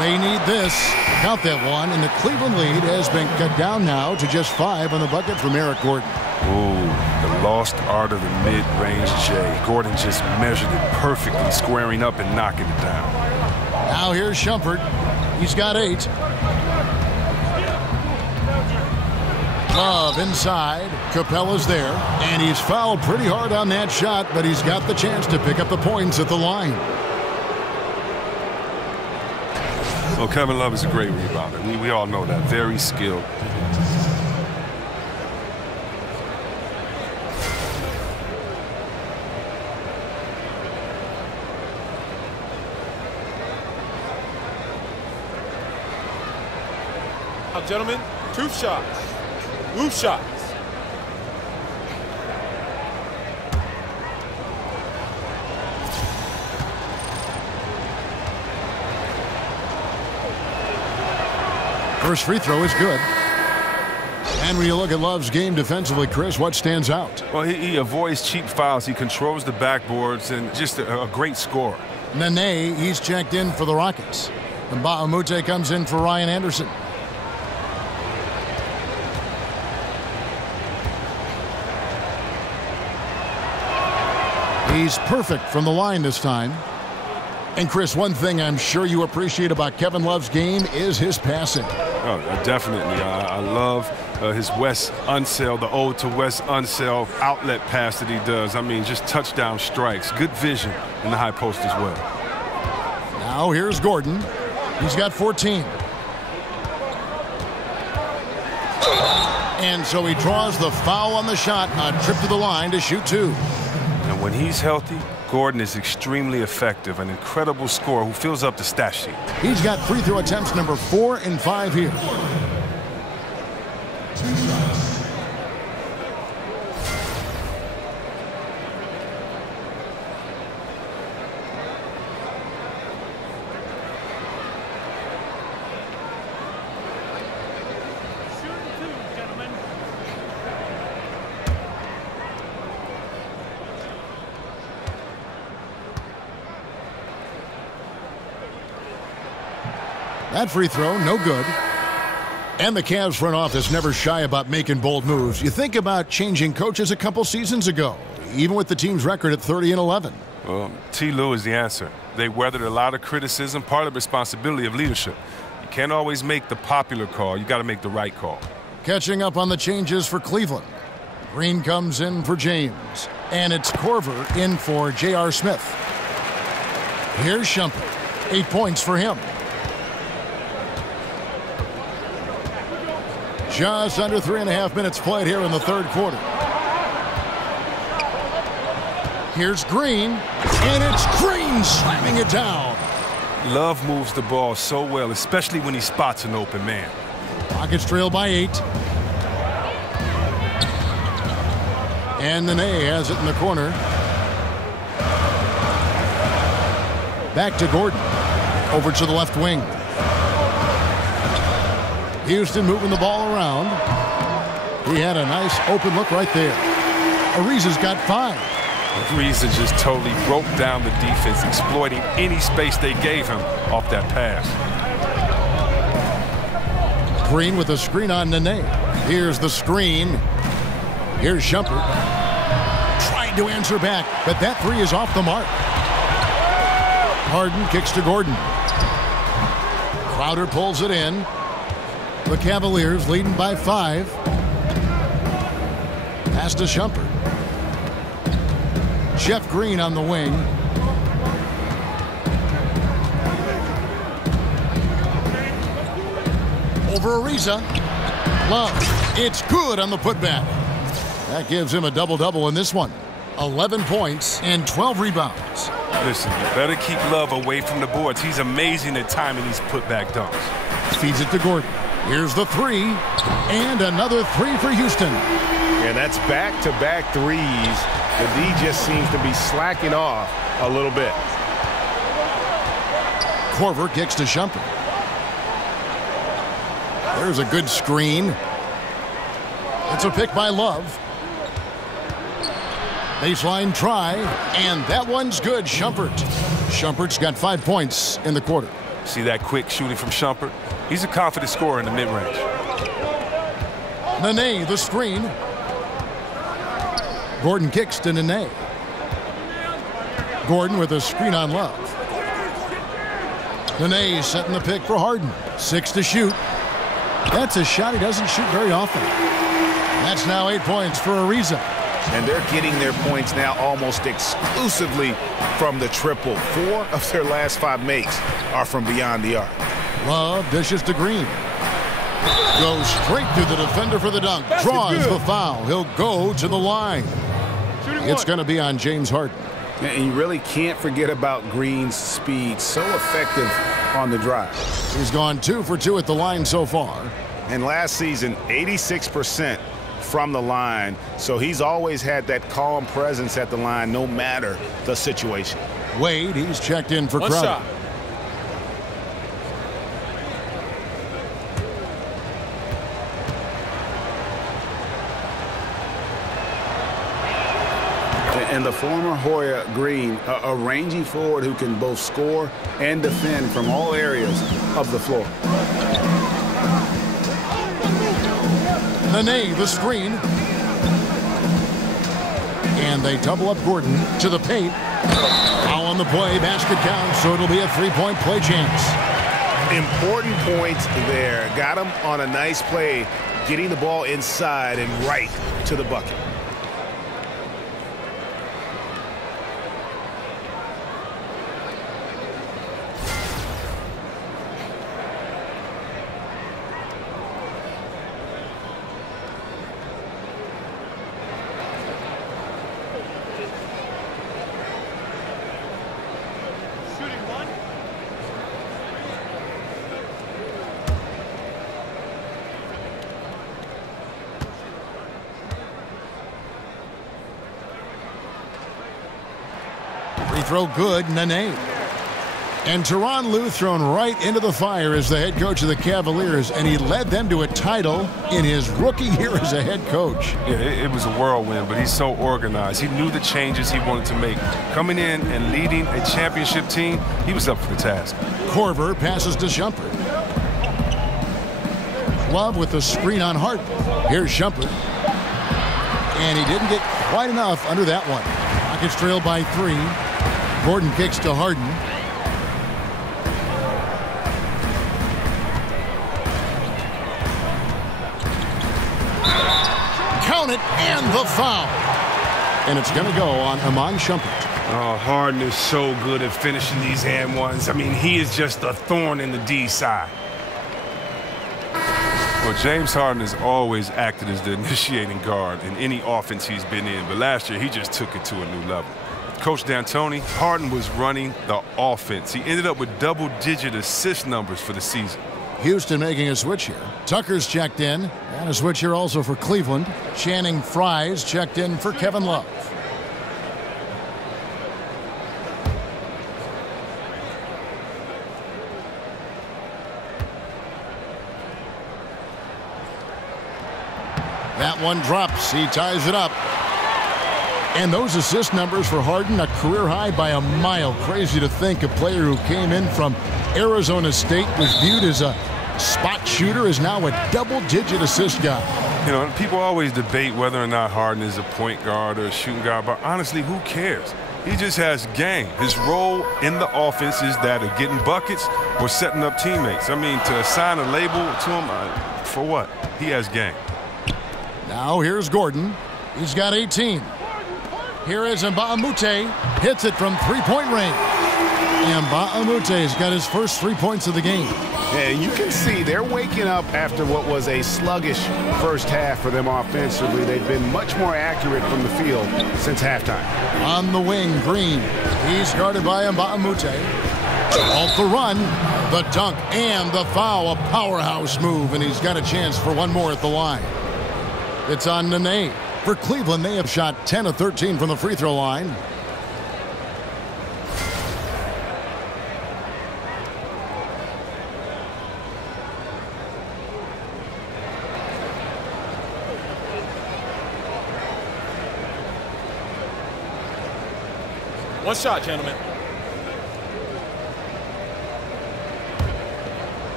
They need this. Count that one. And the Cleveland lead has been cut down now to just 5 on the bucket from Eric Gordon. Ooh, the lost art of the mid-range J. Gordon just measured it perfectly, squaring up and knocking it down. Now here's Shumpert. He's got 8. Love inside. Capella's there. And he's fouled pretty hard on that shot, but he's got the chance to pick up the points at the line. Well, Kevin Love is a great rebounder. We all know that. Very skilled. Now, gentlemen, 2 shots. Move shots. First free throw is good. And when you look at Love's game defensively, Chris, what stands out? Well, he avoids cheap fouls. He controls the backboards and just a great scorer. Nene, he's checked in for the Rockets. And Bahamute comes in for Ryan Anderson. He's perfect from the line this time. And Chris, one thing I'm sure you appreciate about Kevin Love's game is his passing. Oh, definitely. I love his Wes Unseld, the ode to Wes Unseld outlet pass that he does. I mean, just touchdown strikes. Good vision in the high post as well. Now here's Gordon. He's got 14. And so he draws the foul on the shot, a trip to the line to shoot 2. And when he's healthy, Gordon is extremely effective, an incredible scorer who fills up the stat sheet. He's got free throw attempts number 4 and 5 here. That free throw, no good. And the Cavs front office never shy about making bold moves. You think about changing coaches a couple seasons ago, even with the team's record at 30-11. Well, T. Lue is the answer. They weathered a lot of criticism, part of the responsibility of leadership. You can't always make the popular call. You got to make the right call. Catching up on the changes for Cleveland. Green comes in for James. And it's Corver in for J.R. Smith. Here's Shumpert. 8 points for him. Just under 3.5 minutes played here in the third quarter. Here's Green, and it's Green slamming it down. Love moves the ball so well, especially when he spots an open man. Rockets trail by 8. And Nene has it in the corner. Back to Gordon. Over to the left wing. Houston moving the ball around. He had a nice open look right there. Ariza's got 5. Ariza just totally broke down the defense, exploiting any space they gave him off that pass. Green with a screen on Nene. Here's the screen. Here's Shumpert. Trying to answer back, but that 3 is off the mark. Harden kicks to Gordon. Crowder pulls it in. The Cavaliers leading by 5. Pass to Shumpert. Jeff Green on the wing. Over Ariza. Love. It's good on the putback. That gives him a double-double in this one. 11 points and 12 rebounds. Listen, you better keep Love away from the boards. He's amazing at timing these putback dunks. Feeds it to Gordon. Here's the 3, and another 3 for Houston. Yeah, that's back-to-back threes. The D just seems to be slacking off a little bit. Corver kicks to Shumpert. There's a good screen. It's a pick by Love. Baseline try, and that one's good. Shumpert's got 5 points in the quarter. See that quick shooting from Shumpert? He's a confident scorer in the mid-range. Nene, the screen. Gordon kicks to Nene. Gordon with a screen on Love. Nene setting the pick for Harden. 6 to shoot. That's a shot he doesn't shoot very often. That's now 8 points for Ariza. And they're getting their points now almost exclusively from the triple. 4 of their last 5 makes are from beyond the arc. Love dishes to Green. Goes straight through the defender for the dunk. Draws the foul. He'll go to the line. It's going to be on James Harden. And you really can't forget about Green's speed. So effective on the drive. He's gone 2 for 2 at the line so far. And last season, 86% from the line. So he's always had that calm presence at the line no matter the situation. Wade, he's checked in for Crowder. Shot. And the former Hoya Green, a rangy forward who can both score and defend from all areas of the floor. Nene, the screen. And they double up Gordon to the paint. Foul on the play, basket counts, so it'll be a 3-point play chance. Important points there. Got him on a nice play, getting the ball inside and right to the bucket. Free throw good, Nene. And Tyronn Lue thrown right into the fire as the head coach of the Cavaliers, and he led them to a title in his rookie year as a head coach. Yeah, it was a whirlwind, but he's so organized. He knew the changes he wanted to make. Coming in and leading a championship team, he was up for the task. Korver passes to Shumpert. Love with the screen on Hart. Here's Shumpert. And he didn't get quite enough under that one. Rockets trail by 3. Gordon kicks to Harden. Count it, and the foul. And it's going to go on Iman Shumpert. Oh, Harden is so good at finishing these and ones. I mean, he is just a thorn in the D side. Well, James Harden has always acted as the initiating guard in any offense he's been in, but last year he just took it to a new level. With Coach D'Antoni, Harden was running the offense. He ended up with double-digit assist numbers for the season. Houston making a switch here. Tucker's checked in, and a switch here also for Cleveland. Channing Frye's checked in for Kevin Love. That one drops. He ties it up. And those assist numbers for Harden, a career high by a mile. Crazy to think a player who came in from Arizona State was viewed as a spot shooter is now a double-digit assist guy. You know, people always debate whether or not Harden is a point guard or a shooting guard, but honestly, who cares? He just has game. His role in the offense is that of getting buckets or setting up teammates. I mean, to assign a label to him, for what? He has game. Now here's Gordon. He's got 18. Here is Mbamute. Hits it from three-point range. Mbamute has got his first 3 points of the game. And you can see they're waking up after what was a sluggish first half for them offensively. They've been much more accurate from the field since halftime. On the wing, Green. He's guarded by Mbamute. Off the run, the dunk, and the foul. A powerhouse move, and he's got a chance for one more at the line. It's on Nene. For Cleveland, they have shot 10 of 13 from the free throw line. One shot, gentlemen.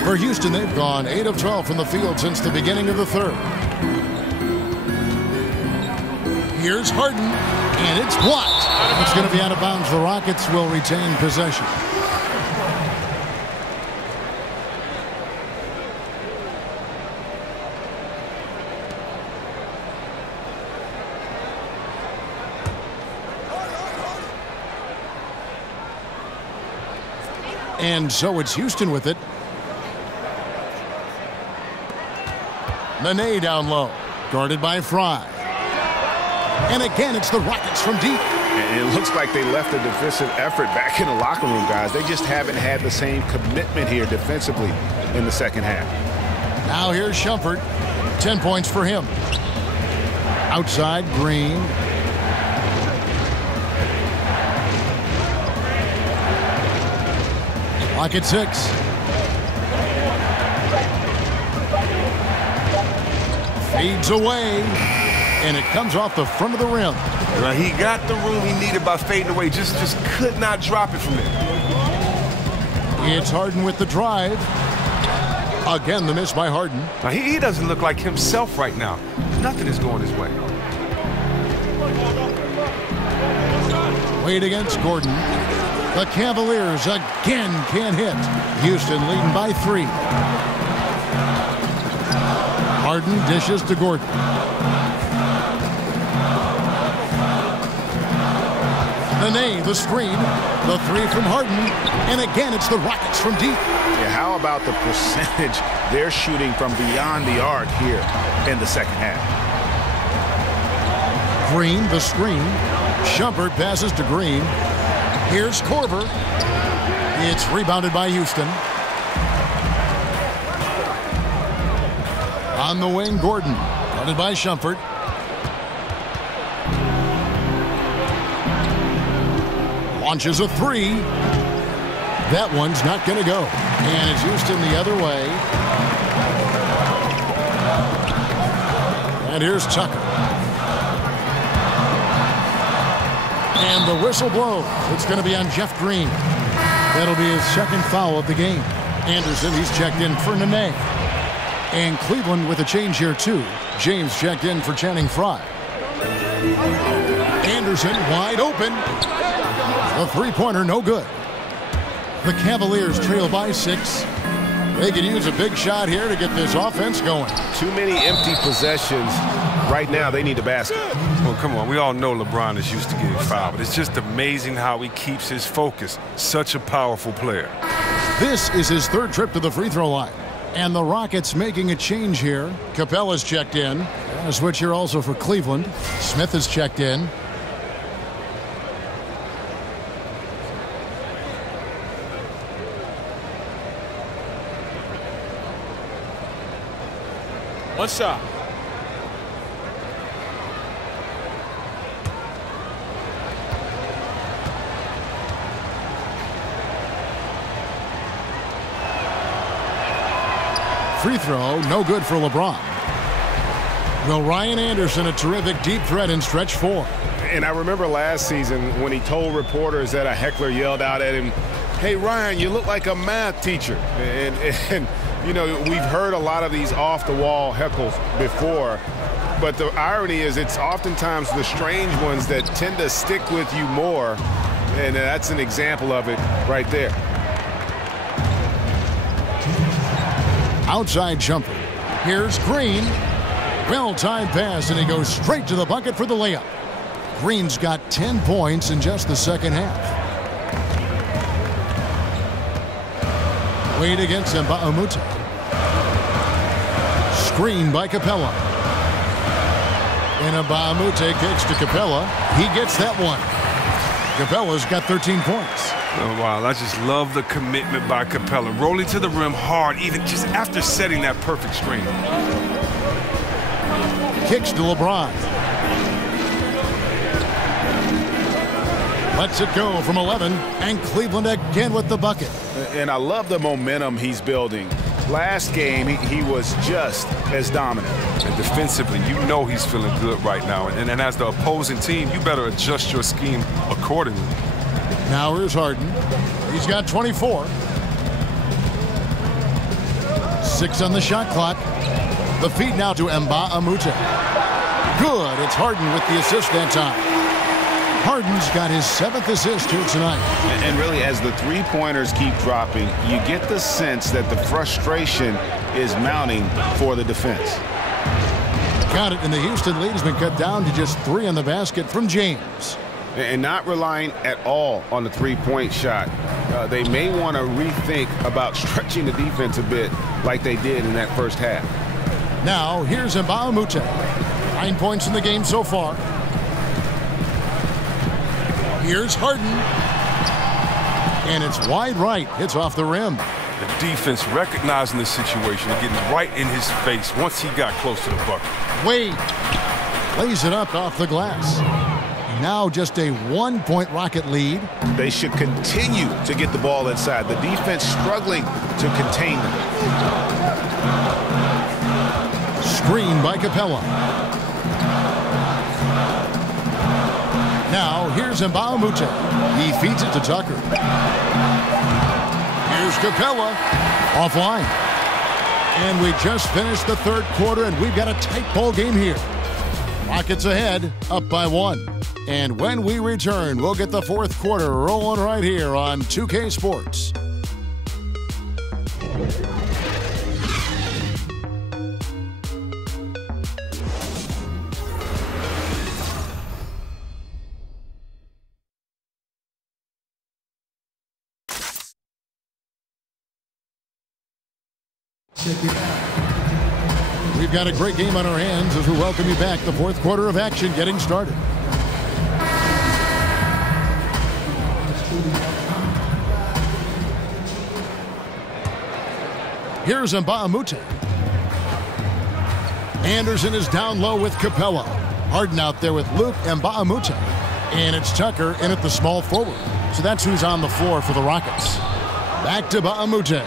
For Houston, they've gone 8 of 12 from the field since the beginning of the third. Here's Harden, and it's blocked. It's going to be out of bounds. The Rockets will retain possession. And so it's Houston with it. Nene down low, guarded by Frye. And again, it's the Rockets from deep. And it looks like they left a defensive effort back in the locker room, guys. They just haven't had the same commitment here defensively in the second half. Now here's Shumpert. 10 points for him. Outside, Green. Clock at 6. Fades away, and it comes off the front of the rim. Now, he got the room he needed by fading away, just could not drop it from there. It's Harden with the drive. Again, the miss by Harden. Now, he doesn't look like himself right now. Nothing is going his way. Wade against Gordon. The Cavaliers again can't hit. Houston leading by 3. Harden dishes to Gordon. Nene, the screen. The 3 from Harden. And again, it's the Rockets from deep. Yeah, how about the percentage they're shooting from beyond the arc here in the second half? Green, the screen. Shumpert passes to Green. Here's Korver. It's rebounded by Houston. On the wing, Gordon. Guarded by Shumpert. Launches a three. That one's not going to go. And it's Houston the other way. And here's Tucker. And the whistle blows. It's going to be on Jeff Green. That'll be his second foul of the game. Anderson, he's checked in for Nene. And Cleveland with a change here, too. James checked in for Channing Frye. Anderson wide open. The three-pointer, no good. The Cavaliers trail by 6. They could use a big shot here to get this offense going. Too many empty possessions. Right now, they need a basket. Well, come on. We all know LeBron is used to getting fouled, but it's just amazing how he keeps his focus. Such a powerful player. This is his third trip to the free throw line. And the Rockets making a change here. Capella's checked in. A switch here also for Cleveland. Smith is checked in. One shot. Free throw, no good for LeBron. Well, Ryan Anderson, a terrific deep threat in stretch 4. And I remember last season when he told reporters that a heckler yelled out at him, "Hey, Ryan, you look like a math teacher." And you know, we've heard a lot of these off-the-wall heckles before. But the irony is it's oftentimes the strange ones that tend to stick with you more. And that's an example of it right there. Outside jumper. Here's Green. Well-timed pass, and he goes straight to the bucket for the layup. Green's got 10 points in just the second half. Wade against Mbamute. Screen by Capella. And Mbamute kicks to Capella. He gets that one. Capella's got 13 points. Oh, wow, I just love the commitment by Capella. Rolling to the rim hard, even just after setting that perfect screen. Kicks to LeBron. Lets it go from 11, and Cleveland again with the bucket. And I love the momentum he's building. Last game, he was just as dominant. And defensively, you know he's feeling good right now. And as the opposing team, you better adjust your scheme accordingly. Now here's Harden. He's got 24. 6 on the shot clock. The feed now to Mbamute. Good. It's Harden with the assist that time. Harden's got his 7th assist here tonight. And really, as the three-pointers keep dropping, you get the sense that the frustration is mounting for the defense. Got it, and the Houston lead has been cut down to just 3 on the basket from James. And not relying at all on the three-point shot. They may want to rethink about stretching the defense a bit like they did in that first half. Now, here's Mbamute. 9 points in the game so far. Here's Harden. And it's wide right. It's off the rim. The defense recognizing the situation and getting right in his face once he got close to the bucket. Wade lays it up off the glass. Now just a 1-point Rocket lead. They should continue to get the ball inside. The defense struggling to contain them. Screen by Capella. Now here's Mbamute. He feeds it to Tucker. Here's Capella. Offline. And we just finished the third quarter, and we've got a tight ball game here. Rockets ahead, up by 1. And when we return, we'll get the fourth quarter rolling right here on 2K Sports. We've got a great game on our hands as we welcome you back. The fourth quarter of action getting started. Here's Mbamute. Anderson is down low with Capella. Harden out there with Luke Mbamute. And it's Tucker in at the small forward. So that's who's on the floor for the Rockets. Back to Mbamute.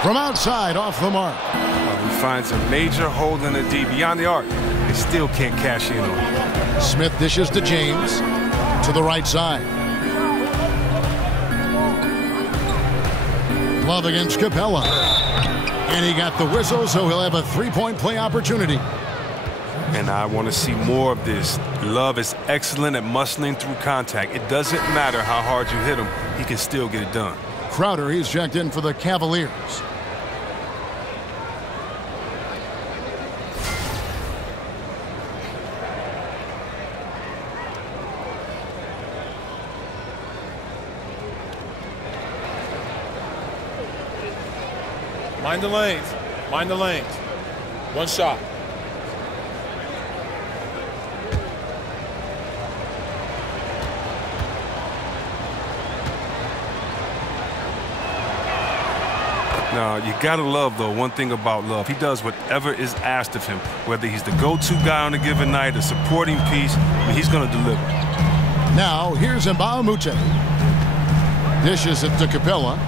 From outside, off the mark. He finds a major hole in the D beyond the arc. They still can't cash in on it. Smith dishes to James. To the right side. Love against Capella. And he got the whistle, so he'll have a three-point play opportunity. And I want to see more of this. Love is excellent at muscling through contact. It doesn't matter how hard you hit him. He can still get it done. Crowder, he's checked in for the Cavaliers. Mind the lanes. Mind the lanes. One shot. Now, you gotta love, though, one thing about Love. He does whatever is asked of him, whether he's the go-to guy on a given night, a supporting piece, he's gonna deliver. Now, here's Mbamute. Dishes it to Capella.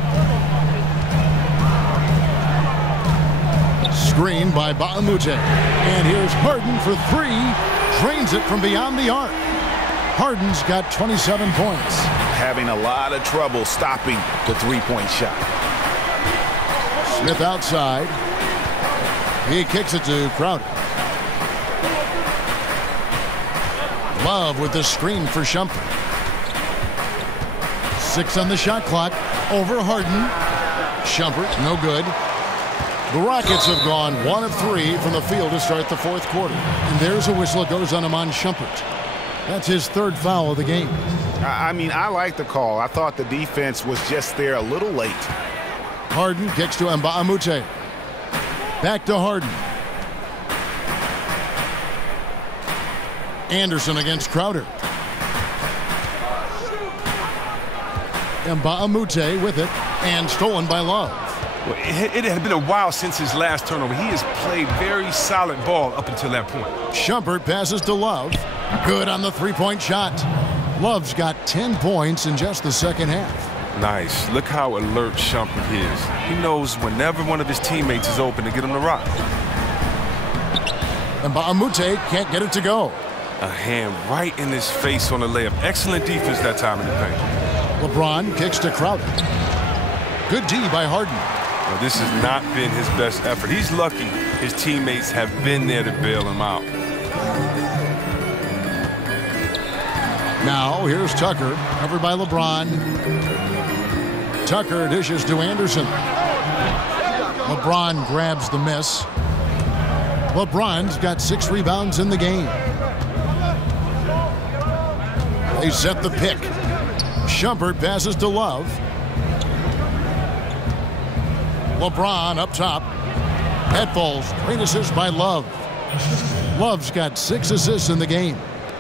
Screen by Mbamute. And here's Harden for three. Drains it from beyond the arc. Harden's got 27 points. Having a lot of trouble stopping the three-point shot. Smith outside. He kicks it to Crowder. Love with the screen for Shumpert. 6 on the shot clock. Over Harden. Shumpert, no good. The Rockets have gone 1 of 3 from the field to start the fourth quarter. And there's a whistle. It goes on Iman Shumpert. That's his third foul of the game. I mean, I like the call. I thought the defense was just there a little late. Harden kicks to Mbamute. Back to Harden. Anderson against Crowder. Mbamute with it, and stolen by Love. Well, it had been a while since his last turnover. He has played very solid ball up until that point. Shumpert passes to Love. Good on the three-point shot. Love's got 10 points in just the second half. Nice. Look how alert Shumpert is. He knows whenever one of his teammates is open to get him to rock. Mbamute can't get it to go. A hand right in his face on the layup. Excellent defense that time in the paint. LeBron kicks to Crowder. Good D by Harden. Well, this has not been his best effort. He's lucky his teammates have been there to bail him out. Now, here's Tucker, covered by LeBron. Tucker dishes to Anderson. LeBron grabs the miss. LeBron's got 6 rebounds in the game. They set the pick. Shumpert passes to Love. LeBron up top. That falls. Great assist by Love. Love's got 6 assists in the game.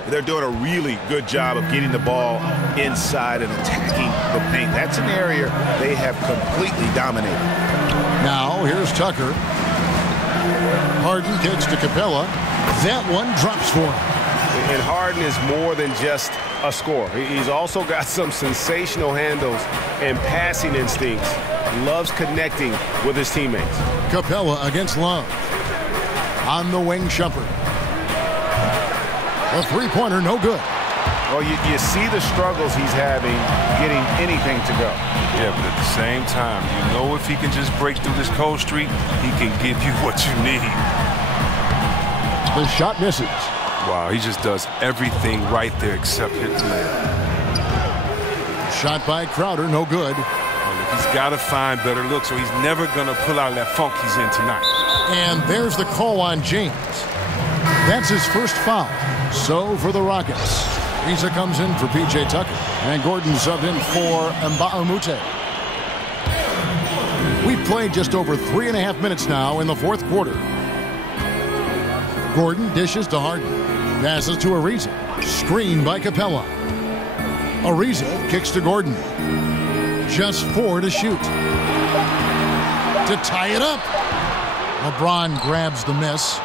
They're doing a really good job of getting the ball inside and attacking the paint. That's an area they have completely dominated. Now, here's Tucker. Harden kicks to Capella. That one drops for him. And Harden is more than just a scorer. He's also got some sensational handles and passing instincts. Loves connecting with his teammates. Capella against Love. On the wing, Shumpert. A three-pointer, no good. Well, you see the struggles he's having getting anything to go. Yeah, but at the same time, you know if he can just break through this cold streak, he can give you what you need. The shot misses. Wow, he just does everything right there except hit the layup. Shot by Crowder, no good. He's got to find better looks, or he's never going to pull out of that funk he's in tonight. And there's the call on James. That's his first foul. So for the Rockets, Risa comes in for P.J. Tucker, and Gordon subbed in for Mbamute. We've played just over 3.5 minutes now in the fourth quarter. Gordon dishes to Harden. Passes to Ariza. Screened by Capella. Ariza kicks to Gordon. Just 4 to shoot. To tie it up. LeBron grabs the miss.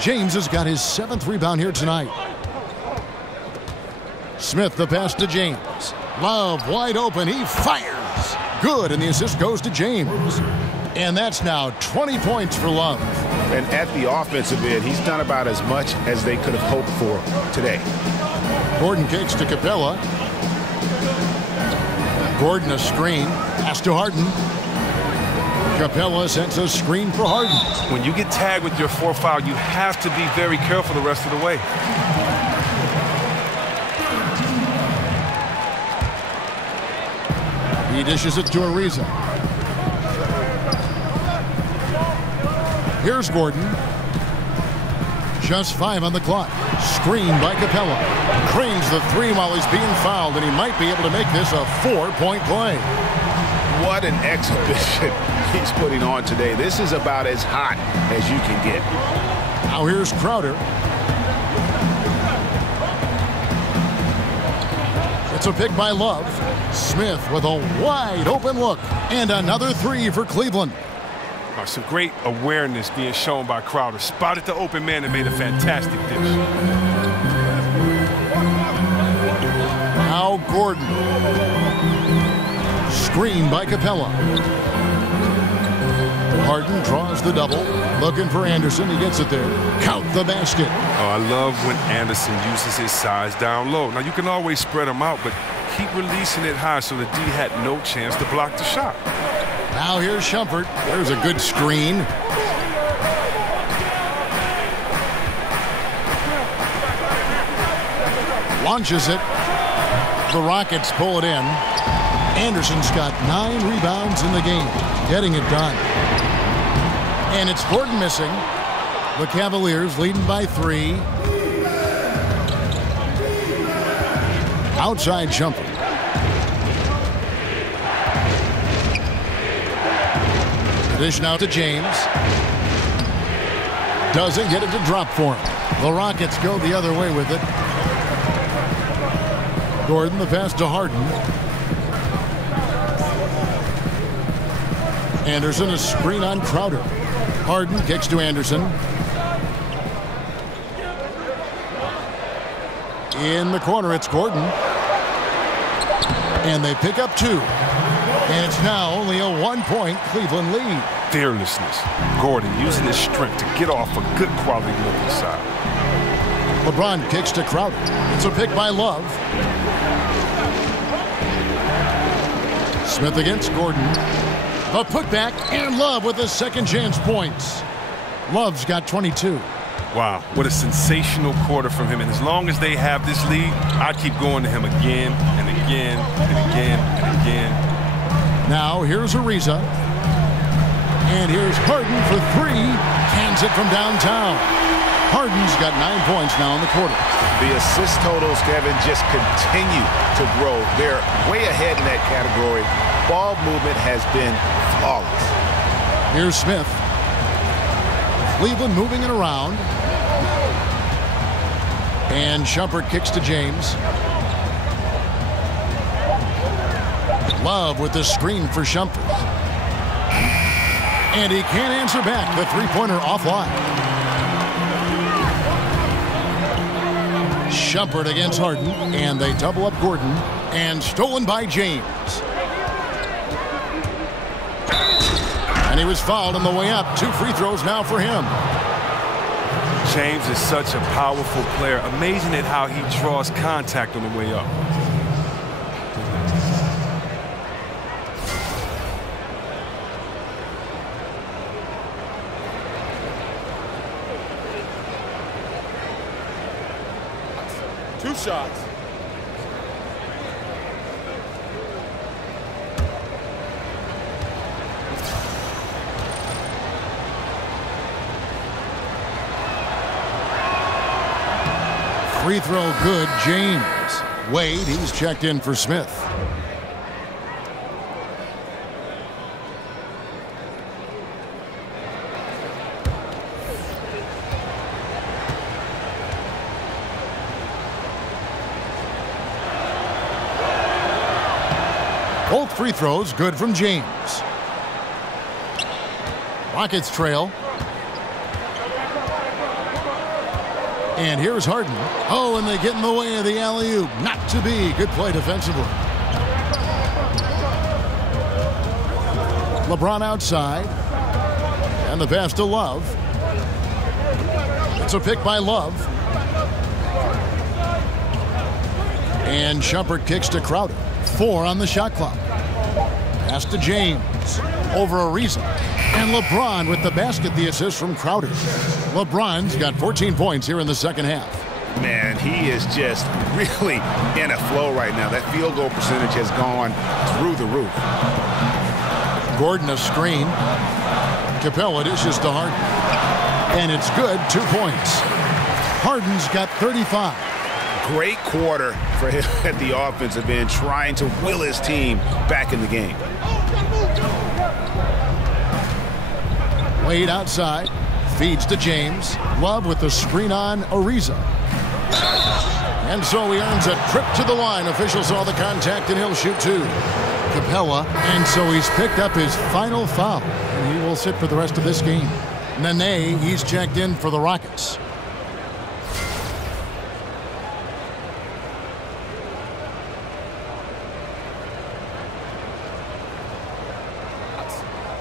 James has got his 7th rebound here tonight. Smith the pass to James. Love wide open. He fires. Good, and the assist goes to James. And that's now 20 points for Love. And at the offensive end, he's done about as much as they could have hoped for today. Gordon kicks to Capella. Gordon a screen. Pass to Harden. Capella sends a screen for Harden. When you get tagged with your 4th foul, you have to be very careful the rest of the way. He dishes it to Ariza. Here's Gordon. Just 5 on the clock. Screen by Capella. Cranes the 3 while he's being fouled, and he might be able to make this a 4-point play. What an exhibition he's putting on today. This is about as hot as you can get. Now here's Crowder. It's a pick by Love. Smith with a wide open look. And another 3 for Cleveland. Some great awareness being shown by Crowder. Spotted the open man and made a fantastic dish. Now Gordon. Screen by Capella. Harden draws the double. Looking for Anderson. He gets it there. Count the basket. Oh, I love when Anderson uses his size down low. Now, you can always spread them out, but keep releasing it high so the D had no chance to block the shot. Now here's Shumpert. There's a good screen. Launches it. The Rockets pull it in. Anderson's got 9 rebounds in the game, getting it done. And it's Gordon missing. The Cavaliers leading by 3. Outside Shumpert. Dish now to James. Doesn't get it to drop for him. The Rockets go the other way with it. Gordon the pass to Harden. Anderson a screen on Crowder. Harden kicks to Anderson. In the corner, it's Gordon. And they pick up 2. And it's now only a 1-point Cleveland lead. Fearlessness. Gordon using his strength to get off a good quality look inside. LeBron kicks to Crowder. It's a pick by Love. Smith against Gordon. The putback, and Love with the second chance points. Love's got 22. Wow, what a sensational quarter from him. And as long as they have this lead, I'd keep going to him again and again and again and again. Now here's Ariza. And here's Harden for 3. Cans it from downtown. Harden's got 9 points now in the quarter. The assist totals, Kevin, just continue to grow. They're way ahead in that category. Ball movement has been flawless. Here's Smith. Cleveland moving it around. And Shumpert kicks to James. Love with the screen for Shumpert. And he can't answer back. The 3-pointer offline. Shumpert against Harden. And they double up Gordon. And stolen by James. And he was fouled on the way up. 2 free throws now for him. James is such a powerful player. Amazing at how he draws contact on the way up. Two shots. Free throw good, James. Wade, he's checked in for Smith. Both free throws good from James. Rockets trail. And here's Harden. Oh, and they get in the way of the alley-oop. Not to be. Good play defensively. LeBron outside. And the pass to Love. It's a pick by Love. And Shumpert kicks to Crowder. 4 on the shot clock. Pass to James. Over Ariza. And LeBron with the basket, the assist from Crowder. LeBron's got 14 points here in the second half. Man, he is just really in a flow right now. That field goal percentage has gone through the roof. Gordon a screen. Capella dishes to Harden. And it's good, 2 points. Harden's got 35. Great quarter for him at the offensive end, trying to will his team back in the game. Wade outside, feeds to James. Love with the screen on Ariza. And so he earns a trip to the line. Official saw the contact and he'll shoot 2. Capella, and so he's picked up his final foul. And he will sit for the rest of this game. Nene, he's checked in for the Rockets.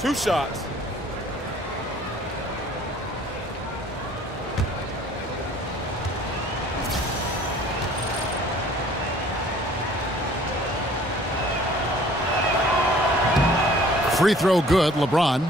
Two shots. Free throw good, LeBron.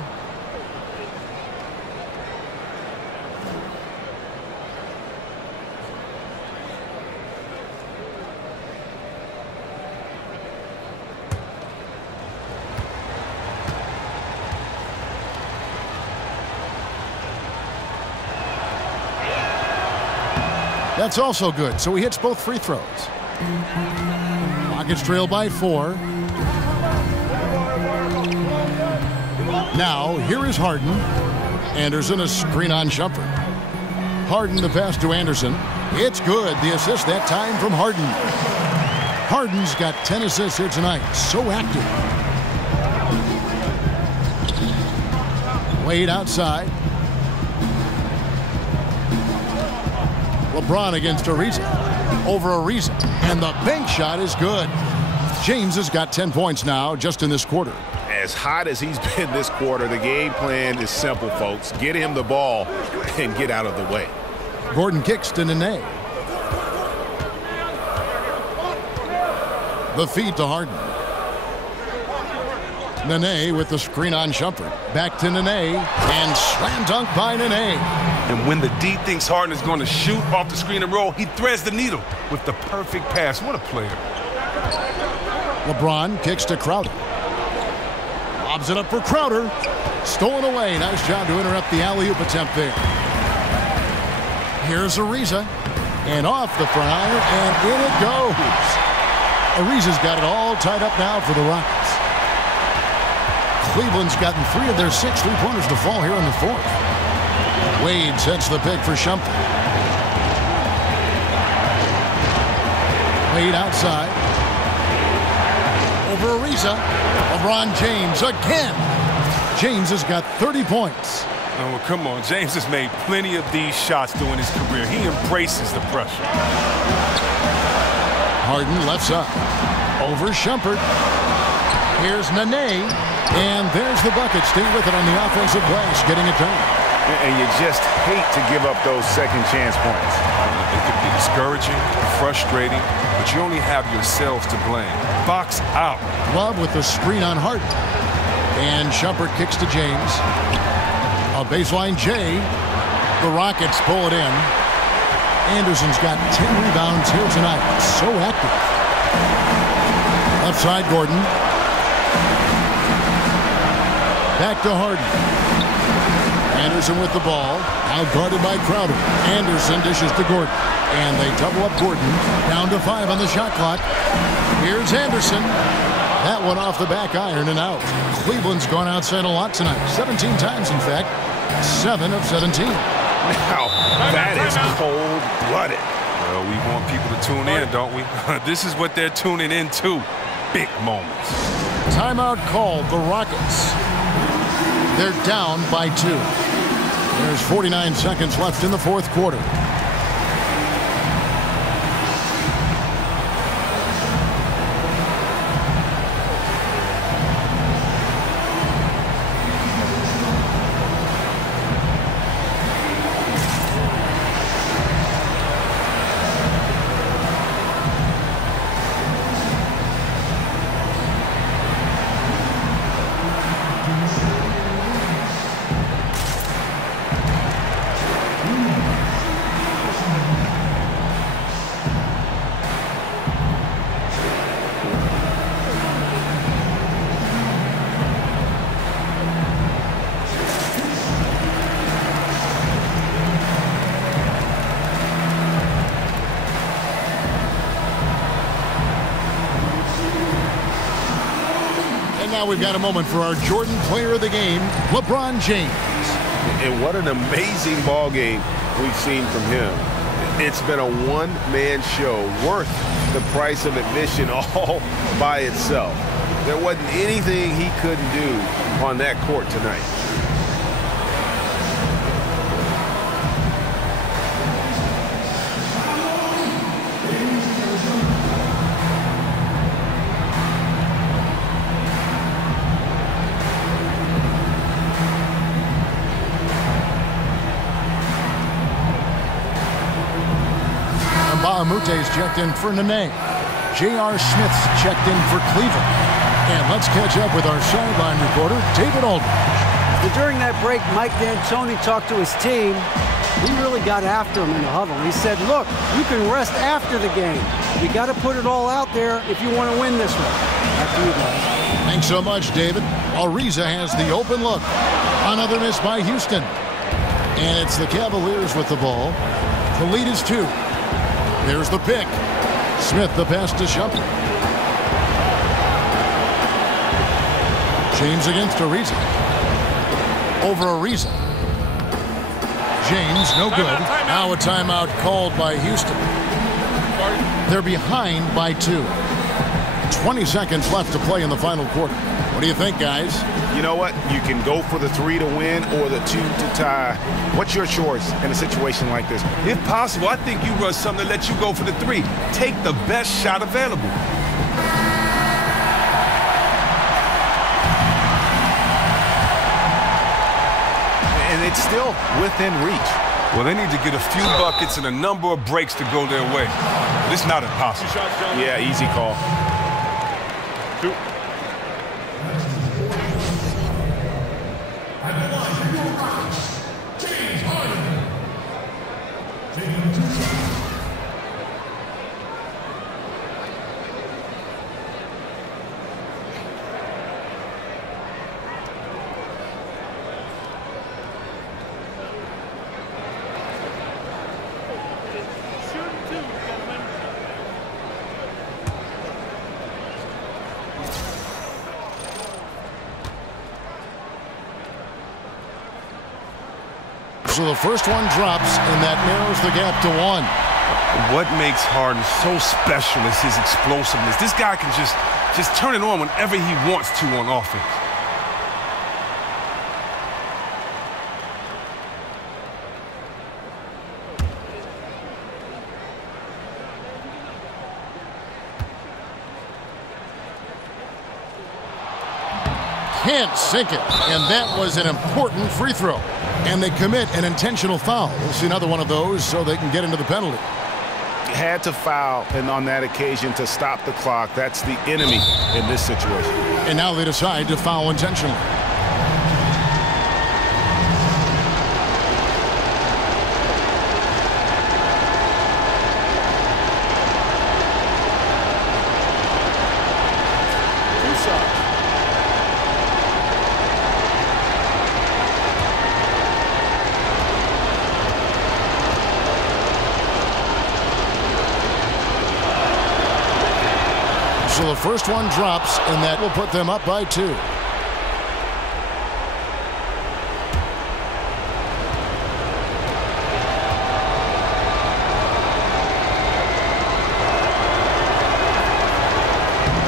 That's also good, so he hits both free throws. Rockets trail by 4. Now, here is Harden. Anderson, a screen on Shumpert. Harden, the pass to Anderson. It's good. The assist that time from Harden. Harden's got 10 assists here tonight. So active. Wade outside. LeBron against Ariza. Over Ariza. And the bank shot is good. James has got 10 points now just in this quarter. As hot as he's been this quarter, the game plan is simple, folks. Get him the ball and get out of the way. Gordon kicks to Nene. The feed to Harden. Nene with the screen on Shumpert. Back to Nene. And slam dunk by Nene. And when the D thinks Harden is going to shoot off the screen and roll, he threads the needle with the perfect pass. What a player. LeBron kicks to Crowder. Lobs it up for Crowder. Stolen away. Nice job to interrupt the alley-oop attempt there. Here's Ariza. And off the front iron, and in it goes. Ariza's got it all tied up now for the Rockets. Cleveland's gotten 3 of their 6 3-pointers to fall here in the 4th. Wade sets the pick for Shumpert. Wade outside. Over Ariza. LeBron James again. James has got 30 points. Oh, well, come on. James has made plenty of these shots during his career. He embraces the pressure. Harden left side. Over Shumpert. Here's Nene. And there's the bucket. Stay with it on the offensive glass, getting it done. And you just hate to give up those second chance points. It can be discouraging, frustrating, but you only have yourselves to blame. Box out. Love with the screen on Harden. And Shumpert kicks to James. A baseline J. The Rockets pull it in. Anderson's got 10 rebounds here tonight. So active. Left side, Gordon. Back to Harden. Anderson with the ball. Out guarded by Crowder. Anderson dishes to Gordon. And they double up Gordon. Down to 5 on the shot clock. Here's Anderson. That one off the back iron and out. Cleveland's gone outside a lot tonight. 17 times, in fact. 7 of 17. Now, that is cold-blooded. Well, we want people to tune in, don't we? This is what they're tuning into. Big moments. Timeout called. The Rockets They're down by 2. There's 49 seconds left in the fourth quarter. Now we've got a moment for our Jordan player of the game, LeBron James. And what an amazing ball game we've seen from him. It's been a one-man show worth the price of admission all by itself. There wasn't anything he couldn't do on that court tonight. Amute's checked in for Nene. J.R. Smith's checked in for Cleveland. And let's catch up with our sideline reporter, David Aldridge. During that break, Mike D'Antoni talked to his team. He really got after him in the huddle. He said, look, you can rest after the game. You got to put it all out there if you want to win this one. After you guys. Thanks so much, David. Ariza has the open look. Another miss by Houston. And it's the Cavaliers with the ball. The lead is 2. There's the pick. Smith the pass to Shumpert. James against Ariza. Over Ariza. James, no good. Now a timeout called by Houston. They're behind by 2. 20 seconds left to play in the final quarter. What do you think, guys? You know what? You can go for the 3 to win or the 2 to tie. What's your choice in a situation like this? If possible, I think you run something to let you go for the 3. Take the best shot available. And it's still within reach. Well, they need to get a few buckets and a number of breaks to go their way. But it's not impossible. Yeah, easy call. 2. So the first one drops, and that narrows the gap to 1. What makes Harden so special is his explosiveness. This guy can just turn it on whenever he wants to on offense. Can't sink it, and that was an important free throw. And they commit an intentional foul. We'll see another one of those so they can get into the penalty. Had to foul, and on that occasion to stop the clock. That's the enemy in this situation. And now they decide to foul intentionally. So the first one drops, and that will put them up by 2.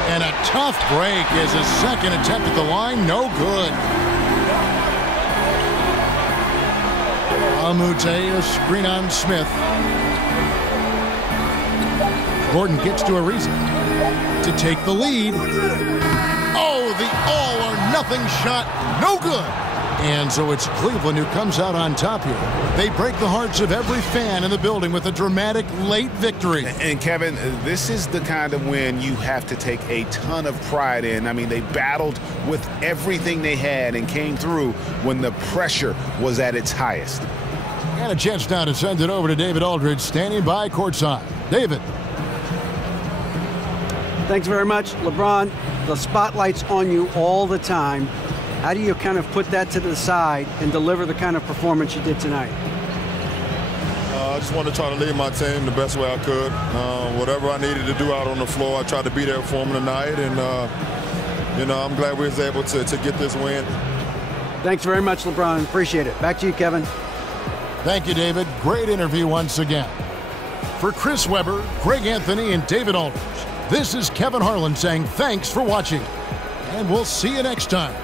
And a tough break as his second attempt at the line, no good. Almute, a screen on Smith. Gordon gets to Ariza to take the lead. Oh, the all-or-nothing shot, no good. And so it's Cleveland who comes out on top here. They break the hearts of every fan in the building with a dramatic late victory. And Kevin, this is the kind of win you have to take a ton of pride in. I mean, they battled with everything they had and came through when the pressure was at its highest. And a chance now to send it over to David Aldridge, standing by courtside. David. Thanks very much, LeBron. The spotlight's on you all the time. How do you kind of put that to the side and deliver the kind of performance you did tonight? I just wanted to try to lead my team the best way I could. Whatever I needed to do out on the floor, I tried to be there for them tonight. And, I'm glad we was able to get this win. Thanks very much, LeBron. Appreciate it. Back to you, Kevin. Thank you, David. Great interview once again. For Chris Webber, Greg Anthony, and David Aldridge, this is Kevin Harlan saying thanks for watching. And we'll see you next time.